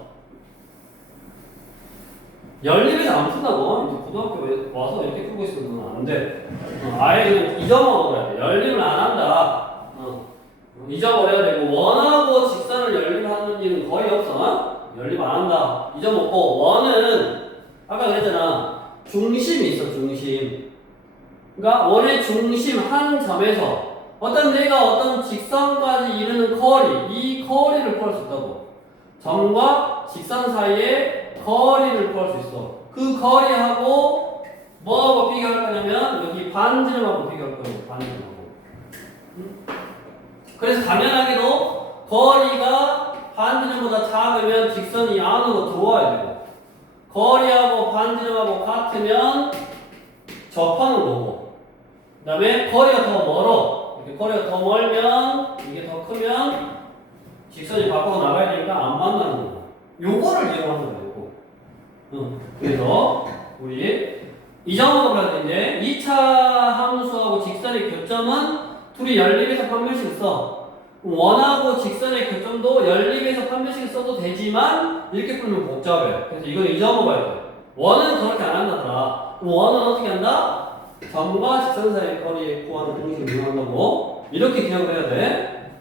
연립에서 안 푼다고. 이제 고등학교에 와서 이렇게 풀고 있으면 안 돼. 아예 그냥 잊어먹어야 돼. 연립을 안 한다. 잊어버려야 되고, 원하고 직선을 연립하는 일은 거의 없어. 연립 안 한다. 잊어먹고, 원은 아까 그랬잖아. 중심이 있어, 중심. 그러니까 원의 중심 한 점에서 어떤 내가 어떤 직선까지 이르는 거리, 이 거리를 구할 수 있다고. 점과 직선 사이에 거리를 구할 수 있어. 그 거리하고 뭐하고 비교할 거냐면 여기 반지름하고 비교할 거예요. 반지름하고. 그래서 당연하게도 거리가 반지름보다 작으면 직선이 안으로 들어와야 되고, 거리하고 반지름하고 같으면 접하는 거고, 그 다음에 거리가 더 멀어. 이렇게 거리가 더 멀면 이게 더 크면 직선이 밖으로 나가야 되니까 안 만나는 거고. 요거를 이용하는 거예요. 그래서 우리 이 점으로 할 때 이제 2차 함수하고 직선의 교점은 둘이 연립해서 판별식 써. 원하고 직선의 교점도 연립해서 판별식 써도 되지만 이렇게 풀면 복잡해. 그래서 이건 이 점으로 봐야 돼. 원은 그렇게 안 한다더라. 그럼 원은 어떻게 한다? 점과 직선 사이의 거리 구하는 공식을 이용한 거고, 이렇게 기억을 해야 돼.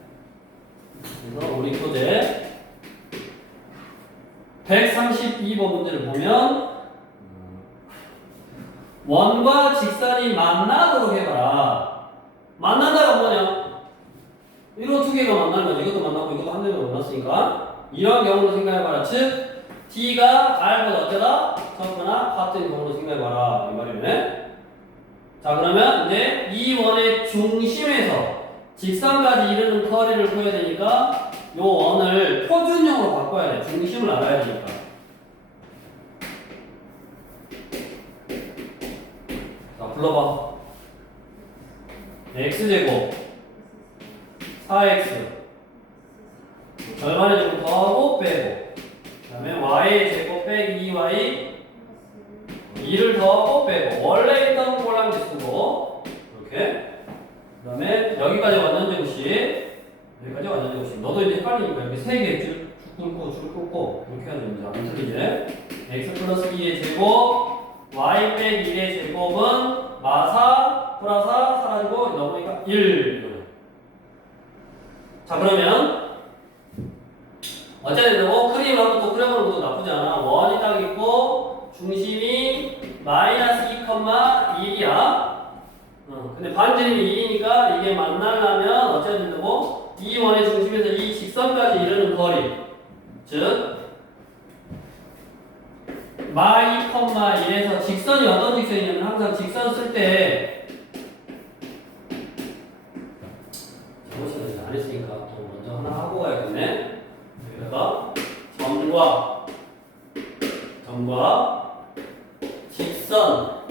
그래서 우리 교재 132번 문제를 보면 원과 직선이 만나도록 해봐라. 만난다가 뭐냐? 이거 두 개가 만나는 거지. 이것도 만나고 이것도 한 대가 만났으니까 이런 경우로 생각해봐라. 즉 D가 R보다 어쩌다? 적거나 같은 경우로 생각해봐라 이 말이네. 자, 그러면 이제 이 원의 중심에서 직선까지 이르는 거리를 구해야 되니까 요 원을 표준형으로 바꿔야 돼. 중심을 알아야 되니까. 자, 불러봐. x제곱 4x 절반의 제곱 더하고 빼고, 그 다음에 y의 제곱 빼기 2y 2를 더하고 빼고, 원래 있던 꼴랑지 쓰고 이렇게, 그 다음에 여기까지 완전 제곱식, 여기까지 완전 제곱식. 너도 이제 헷갈리니까 이렇게 세 개 줄 긋고 이렇게 해야 되는지 안 틀리지. x 플러스 2의 제곱 y 빼기 1의 제곱은 마사 플러스 사라지고 넣으니까 1. 자, 그러면 어째야 된다고? 크림을 하고 또 그려보는 것도 나쁘지 않아. 원이 딱 있고 중심이 마이너스 2,1이야. 근데 반지름이 2니까 이게 만나려면 어째야 된다고? 이 원의 중심에서 이 직선까지 이르는 거리, 즉 마 2,1에서 직선이 어떤 직선이냐면 항상 직선 쓸 때 저번 시간에 안 했으니까 또 먼저 하나 하고 가야겠네. 여기다가 점과 직선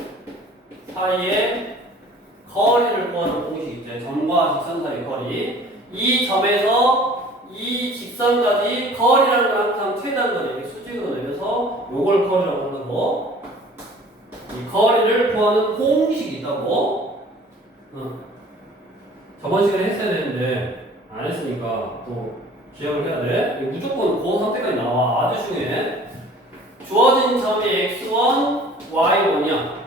사이에 거리를 구하는 공식 있죠. 점과 직선 사이의 거리. 이 점에서 이 직선까지 거리라는 건 항상 최단거리 수직으로 내려서 요걸 거리라고 한다고. 이 거리를 구하는 공식이 있다고. 저번 시간에 했어야 되는데 안 했으니까 또 기억을 해야 돼. 무조건 고3 때까지 나와. 아주 중요해. 주어진 점이 x1, y1이야.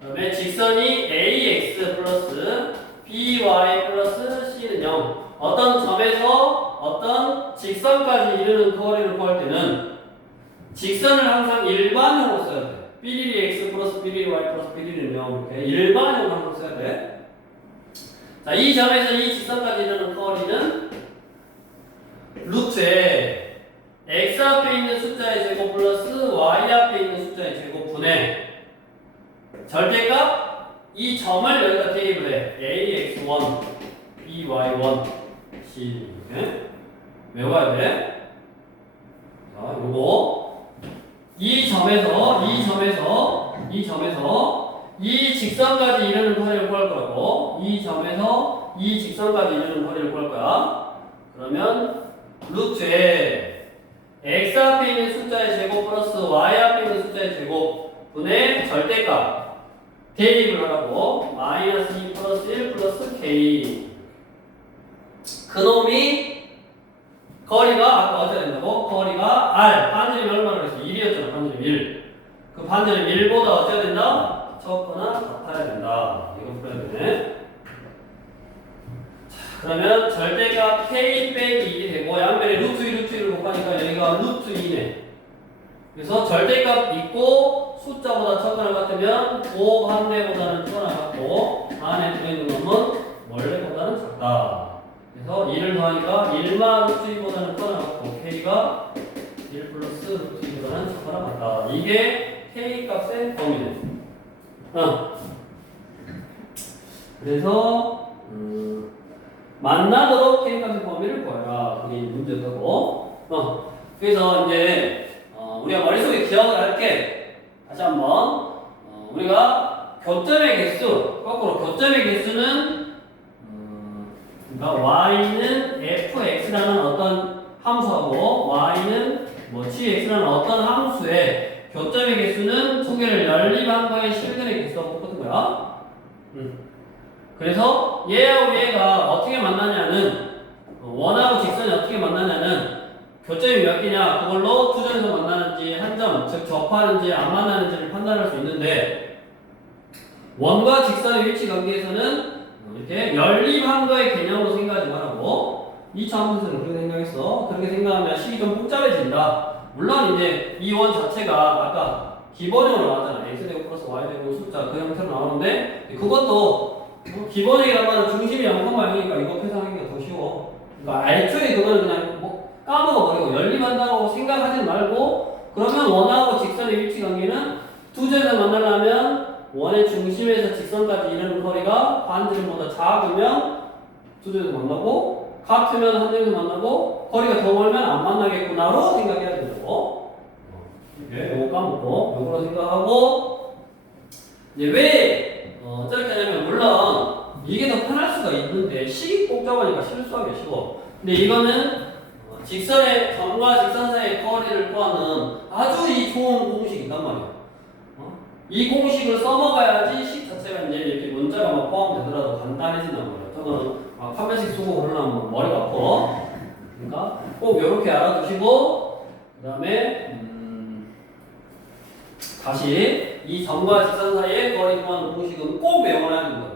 그다음에 직선이 ax 플러스 by 플러스 c는 0. 어떤 점에서 어떤 직선까지 이르는 거리를 구할 때는 직선을 항상 일반형으로 써야 돼. 삐리리 x 플러스 삐리리 y 플러스 삐리리 0 이렇게 일반형으로 항상 써야 돼. 자, 이 점에서 이 직선까지 이르는 거리는 루트에 x 앞에 있는 숫자의 제곱 플러스 y 앞에 있는 숫자의 제곱분의 절대값 이 점을 여기다 대입을 해. ax1, by1, c 외워야 돼. 자, 요거 이 점에서 이 직선까지 이르는 거리를 구할 거라고. 이 점에서 이 직선까지 이르는 거리를 구할 거야. 그러면 루트에 x 앞에 있는 숫자의 제곱 플러스 y 앞에 있는 숫자의 제곱 분의 절대값 대입을 하라고. 마이너스 2 플러스 1 플러스 k. 그놈이 거리가 아까 어떻게 된다고? 거리가 r. 반지름이 얼마나 그랬어? 1이었잖아. 반지름 1. 그 반지름 1보다 어떻게 된다? 적거나 같아야 된다. 이거 풀어야 되네. 그러면 절대값 k 빼기 2이 되고 양변에 루트 2, 루트 1을 곱하니까 여기가 루트 2네. 그래서 절대값 있고 숫자보다 적거나 같으면 곱함례보다는 크거나 같고 안에 들어있는 놈은 원래보다는 작다. 그래서 2를 더하니까 1마 루트 2보다는 크거나 같고 k가 1 플러스 루트 2보다는 작거나 같다. 이게 k 값의 범위네. 그래서 만나도록 K값의 범위를 구하라. 그게 문제고. 그래서 이제 우리가 머릿속에 기억을 할게. 다시 한번 우리가 교점의 개수, 거꾸로 교점의 개수는 그러니까 y는 fx라는 어떤 함수하고 y는 뭐 gx라는 어떤 함수의 교점의 개수는 두 개를 연립한 거에 실근의 개수하고 똑같은 거야. 그래서 얘하고 얘가 어떻게 만나냐는 원하고 직선이 어떻게 만나냐는 교점이 몇 개냐 그걸로 두 점에서 만나는지 한 점, 즉 접하는지 안 만나는지를 판단할 수 있는데 원과 직선의 위치 관계에서는 이렇게 연립한 거의 개념으로 생각하지 말라고. 2차 함수는 그렇게 생각했어. 그렇게 생각하면 식이 좀 복잡해진다. 물론 이제 이 원 자체가 아까 기본형으로 나왔잖아. x제곱 플러스 y제곱 숫자 그 형태로 나오는데 그것도 기본형이란 말은 중심이 0,0이니까 이거 계산하기가 더 쉬워. 그러니까 애초에 그거는 그냥 뭐 까먹어버리고 연립한다고 생각하지 말고 그러면 원하고 직선의 위치 관계는 두 점에서 만나려면 원의 중심에서 직선까지 이르는 거리가 반지름보다 작으면 두 점에서 만나고 같으면 한 점에서 만나고 거리가 더 멀면 안 만나겠구나로 생각해야 된다고. 요거 까먹고 요거로 생각하고 이제 왜 저렇게 하냐면 물론 이게 더 편할 수가 있는데 식이 복잡하니까 실수하기 쉬워. 근데 이거는 직선의 점과 직선 사이의 거리를 구하는 아주 이 좋은 공식이단 말이야. 이 공식을 써먹어야지 식 자체가 이제 이렇게 문자가 막 포함되더라도 간단해진단 말이야. 저는 막 판별식 쓰고 그러면 머리가 아파. 그러니까 꼭 이렇게 알아두시고 그 다음에 다시 이 점과 직선 사이의 거리 구하는 공식은 꼭 외워놔야 된다.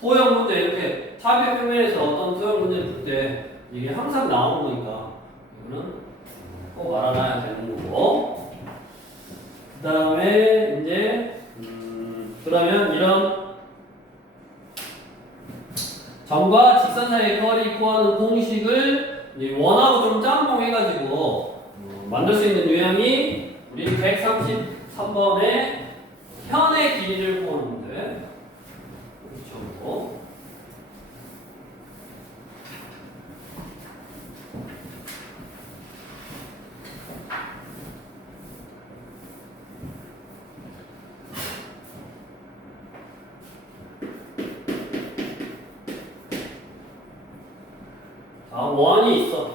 도형 문제 이렇게 차별 표면에서 어떤 도형 문제를 풀 때 이게 항상 나오는 거니까 이거는 꼭 알아놔야 되는 거고. 그 다음에 이제 그러면 이런 점과 직선 사이의 거리 구하는 공식을 원하고 좀 짬뽕해가지고 만들 수 있는 유형이 우리 133번의 현의 길이를 구하는 문제. 그렇죠. 원이 있어.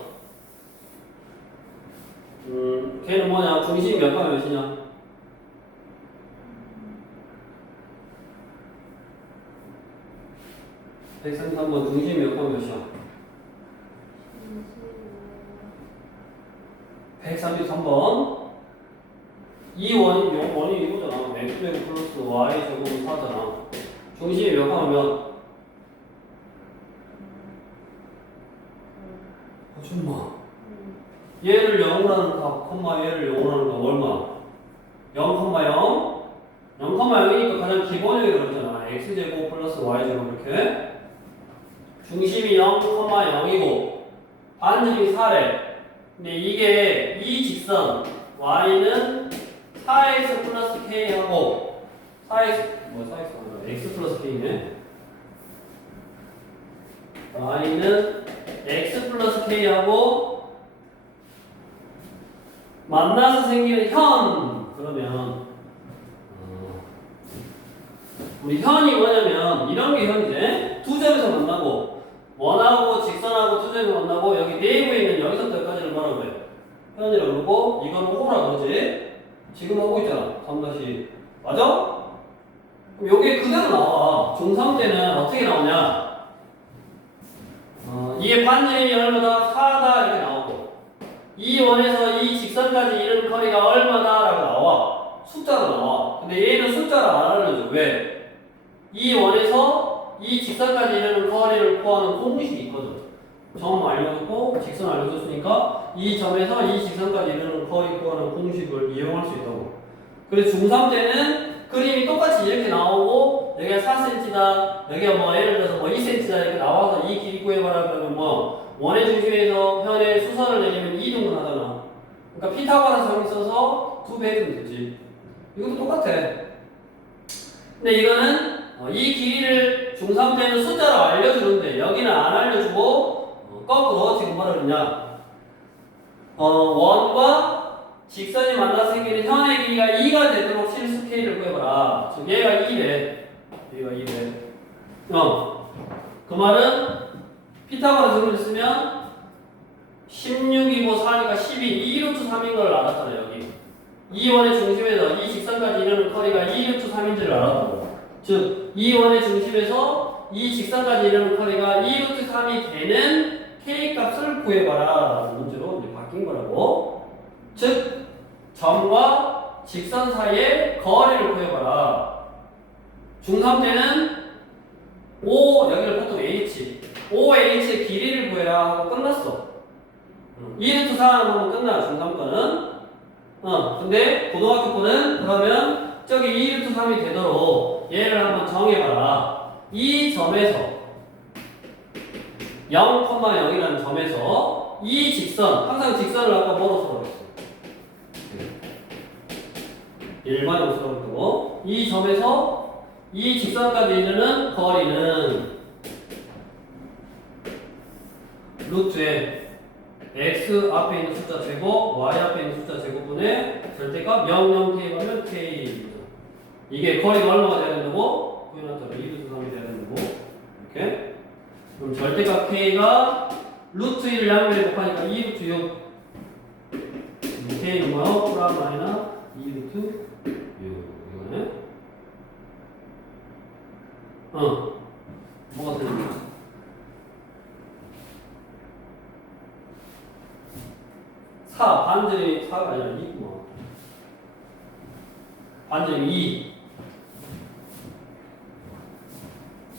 걔는 뭐냐? 중심 몇 가 몇이냐? 133번 중심 몇 가 몇이야? 133번. 이 원이 이거잖아. x제곱 플러스 y제곱은 4잖아. 중심이 몇 가 몇? 거짓말. 얘를 0으로 하는 값, 얘를 0으로 하는 값 얼마? 0,0? 0,0이니까 가장 기본형이라고 그랬잖아. x제곱 플러스 y제곱 이렇게. 중심이 0,0이고 반지름이 4래. 근데 이게 이 직선 y는 4x 플러스 k하고 4x가 아니라 x 플러스 k네. y는 x 플러스 k하고 만나서 생기는 현. 그러면 우리 현이 뭐냐면 이런 게 현이지. 두 점에서 만나고 원하고 직선하고 두 점에서 만나고 여기 내부에 있는 여기서부터 여기까지를 뭐라고 그래? 현이라고 그러고 이거는 호라고 그러지. 지금 하고 있잖아. 3다시 맞아? 그럼 여기 그대로 나와. 중3 때는 어떻게 나오냐? 이게 반지름이 얼마다? 4다 이렇게 나오고 이 원에서 이 직선까지 이르는 거리가 얼마다? 라고 나와. 숫자로 나와. 근데 얘는 숫자로 안 알려줘. 왜? 이 원에서 이 직선까지 이르는 거리를 구하는 공식이 있거든. 점 알려줬고 직선 알려줬으니까 이 점에서 이 직선까지 이르는 거리 구하는 공식을 이용할 수 있다고. 그래서 중3 때는 그림이 똑같이 이렇게 나오고 여기가 4cm다 여기가 뭐 예를 들어서 뭐 2cm다 이렇게 나와서 이 길이 구해봐라 그러면 뭐 원의 중심에서 현의 수선을 내리면 2등분 하잖아. 그러니까 피타고라스 정리 써서 2배 해주면 되지. 이것도 똑같아. 근데 이거는 이 길이를 중3 때는 숫자로 알려주는데 여기는 안 알려주고 거꾸로 지금 뭐라 그러냐? 원과 직선이 만나서 생기는 현의 길이가 2가 되도록 실수 K를 구해봐라. 즉 얘가 2래. 얘가 2래. 그 말은 피타고라스 정리를 쓰면 16이고 4니까 12, 2루트 3인 걸 알았잖아 여기. 이 원의 중심에서 이 직선까지 이르는 거리가 2루트 3인 줄 알았다고. 즉, 이 원의 중심에서 이 직선까지 이르는 거리가 2루트 3이 되는 K 값을 구해봐라 라는 문제로 이제 바뀐 거라고. 즉, 점과 직선 사이의 거리를 구해봐라. 중3 때는 O, 여기를 보통 H, OH의 길이를 구해라 하고 끝났어. 2루트 4 하면 끝나, 중3 거는. 근데 고등학교 거는 그러면 저기 2루트 3이 되도록 얘를 한번 정해봐라. 이 점에서 0,0이라는 점에서 이 직선, 항상 직선을 아까 뭐로 써라고 했어? 일반으로 써라고 했고 이 점에서 이 직선까지 이르는 거리는 루트에 x 앞에 있는 숫자 제곱, y 앞에 있는 숫자 제곱분의 절대값 00k 하면 k. 이게 거리가 얼마가 돼야 된다고? 구해놨잖아. 2루트 3이 돼야 된다고. 이렇게. 그럼 절대값 k가 루트 1을 양면에 곱하니까 2루트 6. k는 뭐요? 플러스 마이너스 2루트 6. 이거네. 뭐가 틀린가? 4, 반지름이 4가 아니라 2구나. 반지름이 2.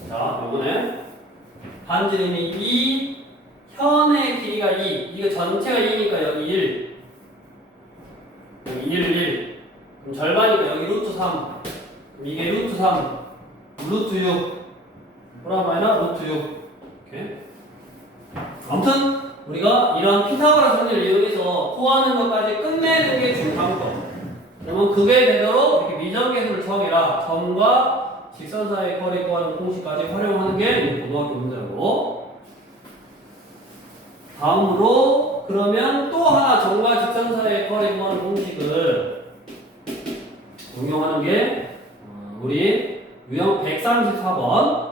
자, 요번에 반지름이 2, 현의 길이가 2. 이거 전체가 2니까 여기 1. 여기 1. 그럼 절반이니까 여기 루트 3. 그럼 이게 루트 3, 루트 6. 플러스 루트 6. 이렇게. 아무튼 우리가 이런 피타고라스 정리를 이용해서 구하는 것까지 끝내는 게 중3 거. 그러면 그게 되도록 이렇게 미정계수를 정해라. 점과 직선 사이의 거리 구하는 공식까지 활용하는 게 고등학교 문제고. 다음으로 그러면 또 하나 점과 직선 사이의 거리 구하는 공식을 응용하는 게 우리 유형 134번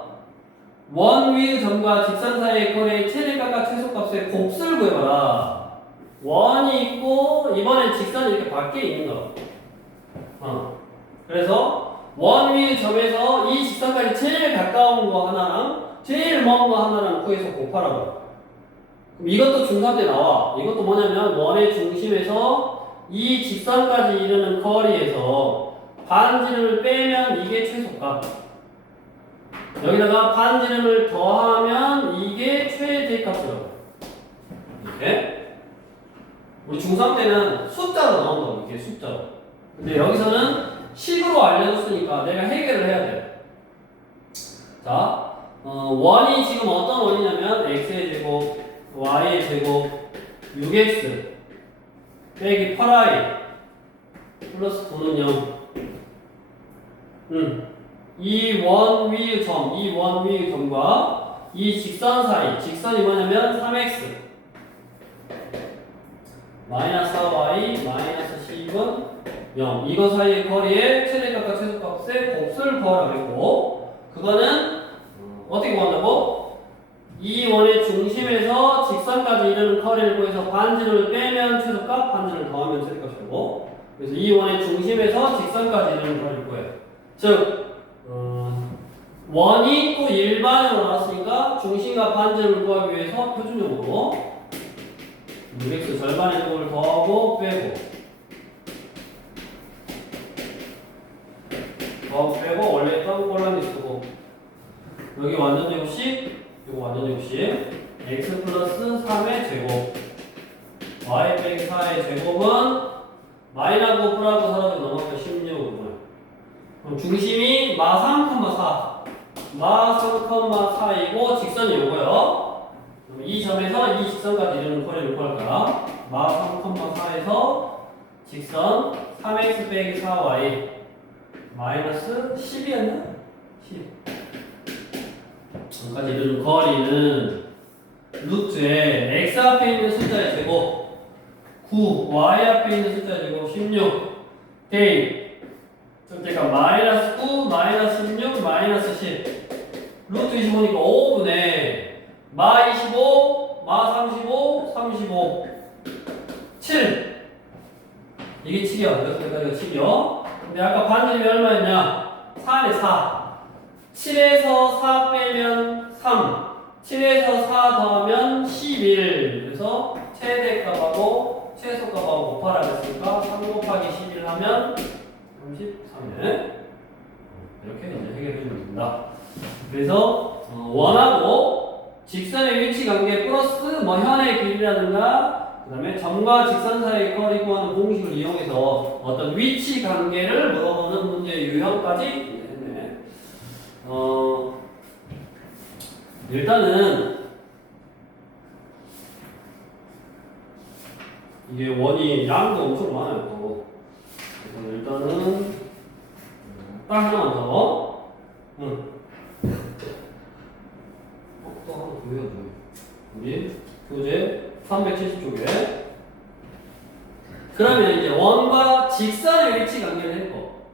원 위의 점과 직선 사이의 거리의 최대값과 최소값의 곱수를 구해봐라. 원이 있고 이번엔 직선이 이렇게 밖에 있는 거. 그래서 원 위의 점에서 이 직선까지 제일 가까운 거 하나랑 제일 먼 거 하나랑 구해서 곱하라고. 그럼 이것도 중3 때 나와. 이것도 뭐냐면 원의 중심에서 이 직선까지 이르는 거리에서 반지름을 빼면 이게 최소값. 여기다가 반지름을 더하면 이게 최대값이라고. 이렇게. 우리 중3 때는 숫자로 나온다고. 이게 숫자로. 근데 여기서는 식으로 알려줬으니까 내가 해결을 해야 돼. 자, 원이 지금 어떤 원이냐면 x의 제곱, y의 제곱, 6x 빼기 8y 플러스 9는 0. 이 원 위의 점, 이 원 위의 점과 이 직선 사이, 직선이 뭐냐면 3x 마이너스 4y 마이너스 10은 0. 이거 사이의 거리의 최대값과 최소값의 곱수를 구하라고 했고, 그거는 어떻게 구한다고? 이 원의 중심에서 직선까지 이르는 거리를 구해서 반지름을 빼면 최소값, 반지름을 더하면 최대값이고, 그래서 이 원의 중심에서 직선까지 이르는 거리를 구해. 즉 원이 또 일반으로 나왔으니까 중심과 반지름을 구하기 위해서 표준형으로 6x 절반의 제곱을 더하고 빼고 원래 있던 꼴랑지 쓰고 여기 완전 제곱식 이거 완전 제곱식 x 플러스 3의 제곱 y 빼기 4의 제곱은 마이너스 9 플러스 사라지고 넘어가면 16이구나. 그럼 중심이 마3,4 마3,4이고 직선이 요거요. 그럼 이 점에서 이 직선까지 이르는 거리를 구할까? 마3,4에서 직선 3x 빼기 4y 마이너스 10이었나? 10 점까지 이르는 거리는 루트에 x 앞에 있는 숫자의 제곱 9, y 앞에 있는 숫자의 제곱 16 대입 그러니까 마이너스 9, 마이너스 16, 마이너스 10 루트 25니까 5분의 마 25, 마 35, 35 7 이게 7이야. 여기까지가 7이요. 근데 아까 반지름이 얼마였냐? 4네 4 7에서 4 빼면 3 7에서 4 더하면 11 그래서 최대값하고 최소값하고 곱하라고 했으니까 3 곱하기 11 하면 33에 이렇게 이제 해결해 주면 됩니다. 그래서 원하고 직선의 위치 관계 플러스 뭐 현의 길이라든가 그 다음에 점과 직선 사이의 거리 구하는 공식을 이용해서 어떤 위치 관계를 물어보는 문제의 유형까지 했네. 일단은 이게 원이 양도 엄청 많아요. 또. 일단은 딱 하나만 더. 또 하나 더 해야 돼. 우리 교재 370쪽에. 그러면 이제 원과 직선의 위치 관계를 했고,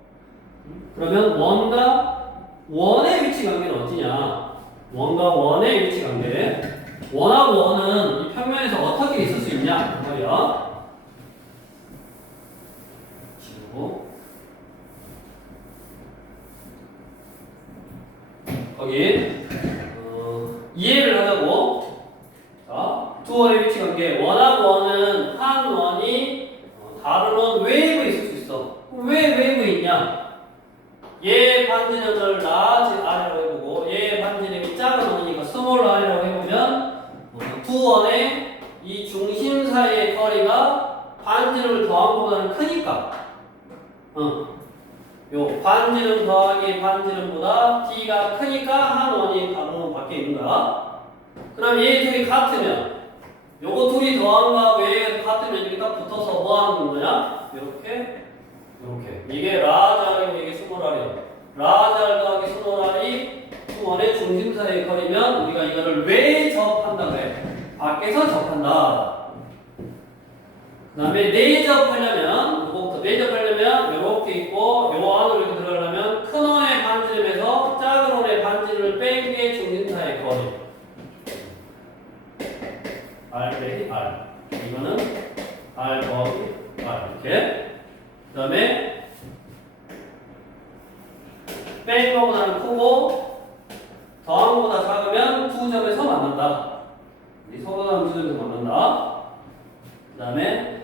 그러면 원과 원의 위치 관계는 어찌냐? 원과 원의 위치 관계. 원하고 원은 이 평면에서 어떻게 있을 수 있냐? 그 말이야. 거기 이해를 하자고. 자, 두 원의 위치 관계. 원하고 원은 한 원이 다른 원 외부에 있을 수 있어. 왜 외부에 있냐? 얘 반지름을 라지 R이라고 해보고 얘 반지름이 작은 원이니까 스몰 R이라고 해보면 두 원의 이 중심 사이의 거리가 반지름을 더한 것보다는 크니까 요 반지름 더하기 반지름보다 D가 크니까 한 원이 다른 원 밖에 있는 거야. 그럼 얘 둘이 같으면 요거 둘이 더한 거하고 얘 같으면 이렇게 딱 붙어서 뭐 하는 거냐? 이렇게 이게 라지 R이고 이게 스몰 R이야. 라지 R 더하기 스몰 R이 두 원의 중심 사이의 거리면 우리가 이거를 왜 접한다 그래? 밖에서 접한다. 그 다음에 내접하려면 요거부터 내접하려면 요렇게 있고 요 안으로 이렇게 들어가려면 큰 원의 반지름에서 작은 원의 반지름을 뺀 게 중심 사이의 이거는 R 더하기 R 이렇게. 그 다음에 뺀 거보다는 크고 더한 거보다 작으면 두 점에서 만난다. 이 서로 다른 두 점에서 만난다. 그 다음에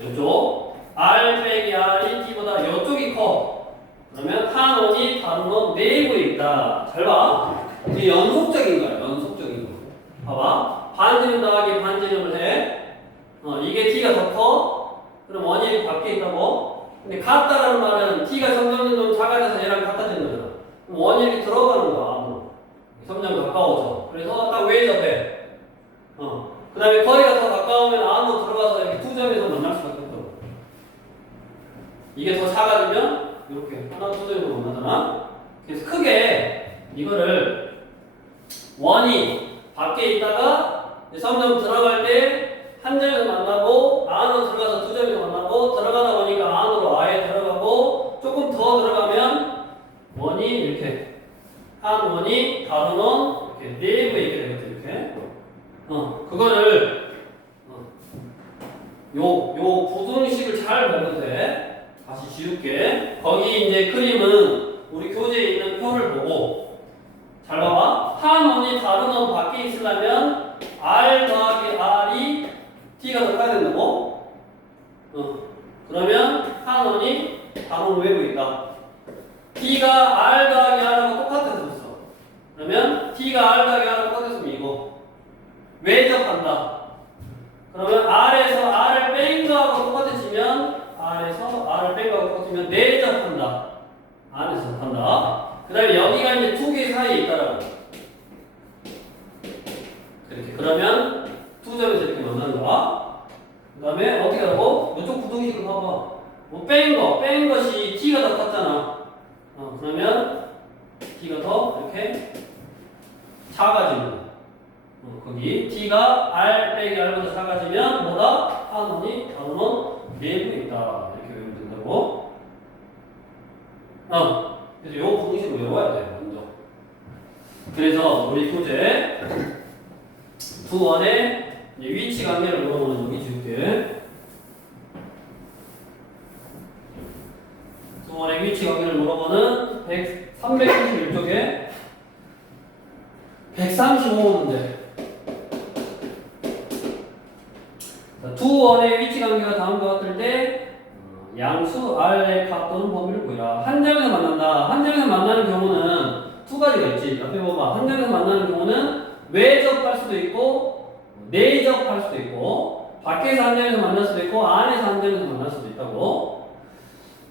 이쪽 R 빼기 R이 T보다 이쪽이 커. 그러면 한 원이 다른 원 내부에 있다. 잘 봐. 이게 연속적인 거야. 연속적인 거. 봐봐. 반지름 더하기 반지름을 해. 이게 T가 더 커. 그럼 원이 밖에 있다고. 근데 같다라는 말은 T가 점점 좀 작아져서 얘랑 같아지는 거잖아. 그럼 원이 이렇게 들어가는 거야. 점점 가까워져. 그래서 딱 외접해. 그 다음에 거리가 더 가까우면 안으로 들어가서 이렇게 두 점에서 만날 수밖에 없다고. 이게 더 작아지면 이렇게 하나 두 점에서 만나잖아. 그래서 크게 이거를 원이 밖에 있다가 점점 들어갈 때 한 점에서 만나고 안으로 들어가서 두 점에서 만나고 들어가다 보니까 안으로 아예 들어가고 조금 더 들어가면 원이 이렇게 한 원이 다른 원 이렇게 내부에 있게 되겠죠. 이렇게 그거를 요 부등식을 잘 보면 돼. 다시 지울게. 거기 이제 그림은 우리 교재에 있는 표를 보고 잘 봐봐. 한 원이 다른 원 밖에 있으려면 R 더하기 R이 T가 더 커야 된다고? 그러면 한 원이 다른 원 외부에 있다. T가 R 더하기 R하고 똑같았었어. 그러면 T가 R 더하기 R하고 똑같았으면 이거 외접한다. 그러면 R에서 R을 뺀 거하고 똑같아지면 R에서 R을 뺀 거하고 똑같으면 내접한다. R에서 접한다. 그 다음에 여기가 이제 두 개 사이에 있다라고. 이렇게. 그러면 두 점에서 이렇게 만나는 거야. 그 다음에 어떻게 하라고? 이쪽 부등식을 봐봐. 뭐 뺀 것이 T가 더 컸잖아. 그러면 T가 더 이렇게 작아지는 거야. 거기 T가 R 빼기 R보다 작아지면 뭐다? 한 원이 다른 원 내부에 있다. 이렇게 외우면 된다고. 그래서 요 부등식을 외워야 돼요. 먼저. 그래서 우리 교재 두 원의 위치 관계를 물어보는 여기 지울게. 두 원의 위치 관계를 물어보는 371쪽에 135호인데 두 원의 위치 관계가 다음과 같을 때 양수 R의 값 또는 범위를 구해라. 한 점에서 만난다. 한 점에서 만나는 경우는 두 가지가 있지. 옆에 봐봐. 한 점에서 만나는 경우는 외접할 수도 있고 내접할 수도 있고 밖에서 한 점에서 만날 수도 있고 안에서 한 점에서 만날 수도 있다고.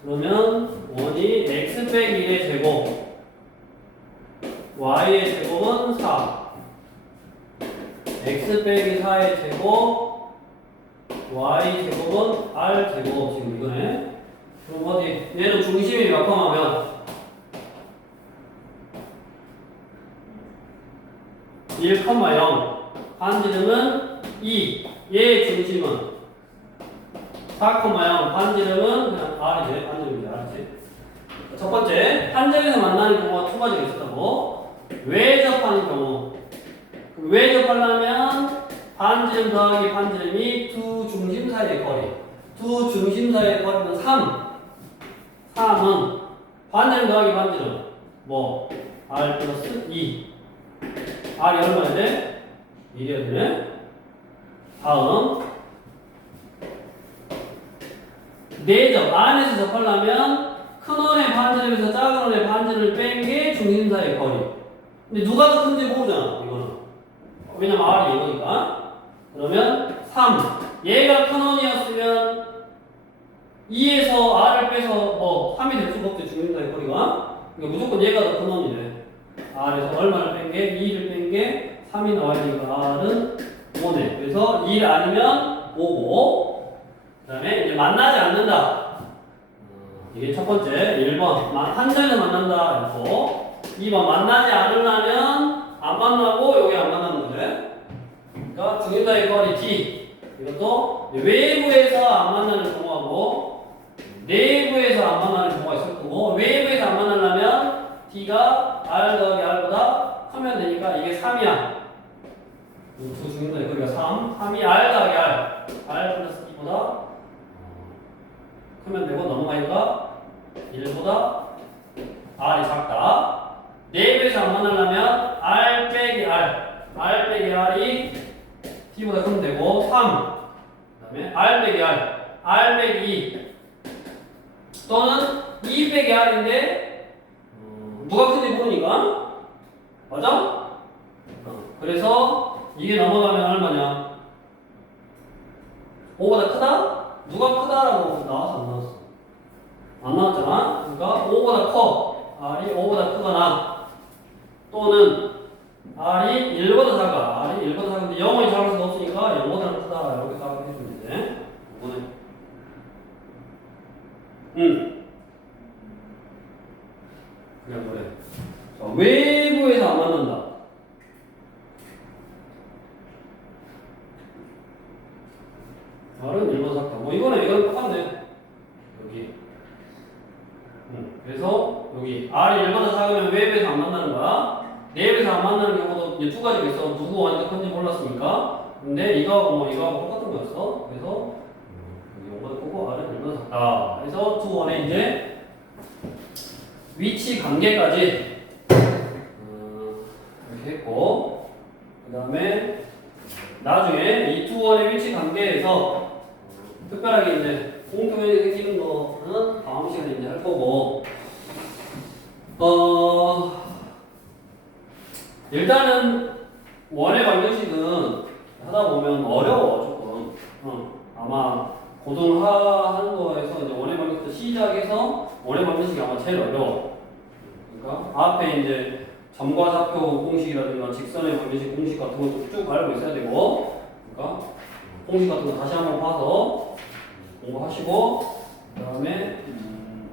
그러면 원이 x 빼기 1의 제곱 y의 제곱은 4 x 빼기 4의 제곱 y 제곱은 r 제곱. 지금 이거네. 그럼 어디 얘는 중심이 몇 컴마면 1,0 반지름은 2 얘의 중심은 4,0 반지름은 그냥 r이지. 반지름이지. 알았지? 첫 번째 한 점에서 만나는 경우가 두 가지가 있었다고. 외접하는 경우. 외접하려면 반지름 더하기 반지름이 두 중심 사이의 거리. 두 중심 사이의 거리는 3. 3은 반지름 더하기 반지름. 뭐 R 플러스 2. R이 얼마야 돼? 1이어야 되네. 다음 내접. 안에서 접하려면 큰 원의 반지름에서 작은 원의 반지름을 뺀 게 중심 사이의 거리. 근데 누가 더 큰지 모르잖아. 이거는. 왜냐면 R이 이거니까. 그러면 3. 얘가 큰 원이었으면 2에서 R을 빼서 뭐 3이 될 수가 없죠. 중심사의 거리가. 그러니까 무조건 얘가 더 큰 원이네. R에서 얼마를 뺀 게? 2를 뺀 게 3이 나와야 되니까 R은 5네. 그래서 2 아니면 5고. 그 다음에 이제 만나지 않는다. 이게 첫 번째. 1번. 한 점에서 만난다. 이거. 2번. 만나지 않으려면 안 만나고 여기 안 만나는 거지. 그러니까 중심사의 거리 D. 이것도 외부에서 안 만나는 경우하고 내부에서 안 만나는 경우가 있을 거고, 외부에서 안 만나려면 D가 R 더하기 R보다 크면 되니까 이게 3이야. 두 중심사의 거리가 3. 3이 R 더하기 R. R 크면 되고 넘어가니까 1보다 R이 작다. 네이버에서 안 만나려면 R 빼기 R이 T보다 크면 되고 3. 그 다음에 R 빼기 2 또는 2 빼기 R인데 누가 큰지 모르니까 맞아? 그래서 이게 넘어가면 얼마냐? 5보다 크다? 누가 크다라고 나왔어 안 나왔어? 안 나왔잖아? 그러니까 5보다 커. R이 5보다 크거나 또는 R이 1보다 작아. R이 1보다 작은데 0이 작을 수가 없으니까 0보다는 크다. 이렇게 생각해 주면 되지. 이거는 그래. 자, 외부에서 안 만난다. R은 1보다 작다. 뭐 이거는 똑같네. 여기. 그래서 여기 R이 1보다 작으면 외부에서 안 만나는 거야. 내부에서 안 만나는 경우도 이제 두 가지가 있어. 누구 완전 큰지 몰랐으니까. 근데 이거하고 똑같은 거였어. 그래서 여기 5보다 크고 R은 1보다 작다. 그래서 두 원의 이제 위치 관계까지 이렇게 했고, 그 다음에 나중에 이 두 원의 위치 관계에서 특별하게 이제 공통연이 생기는 거는 다음 시간에 이제 할 거고, 일단은 원의 방정식은 하다 보면 어려워 조금. 아마 고등하하는 거에서 이제 원의 방정식 시작해서 원의 방정식이 아마 제일 어려워. 그러니까 앞에 이제 점과사표 공식이라든가 직선의 방정식 공식 같은 것도 쭉 알고 있어야 되고, 그러니까 공식 같은 거 다시 한번 봐서 공부하시고, 그 다음에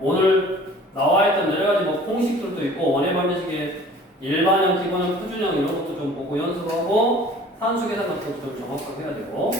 오늘 나와 있던 여러 가지 뭐 공식들도 있고 원의 방정식의 일반형, 기본형, 표준형 이런 것도 좀 보고 연습하고 산수 계산 같은 것도 좀 정확하게 해야 되고.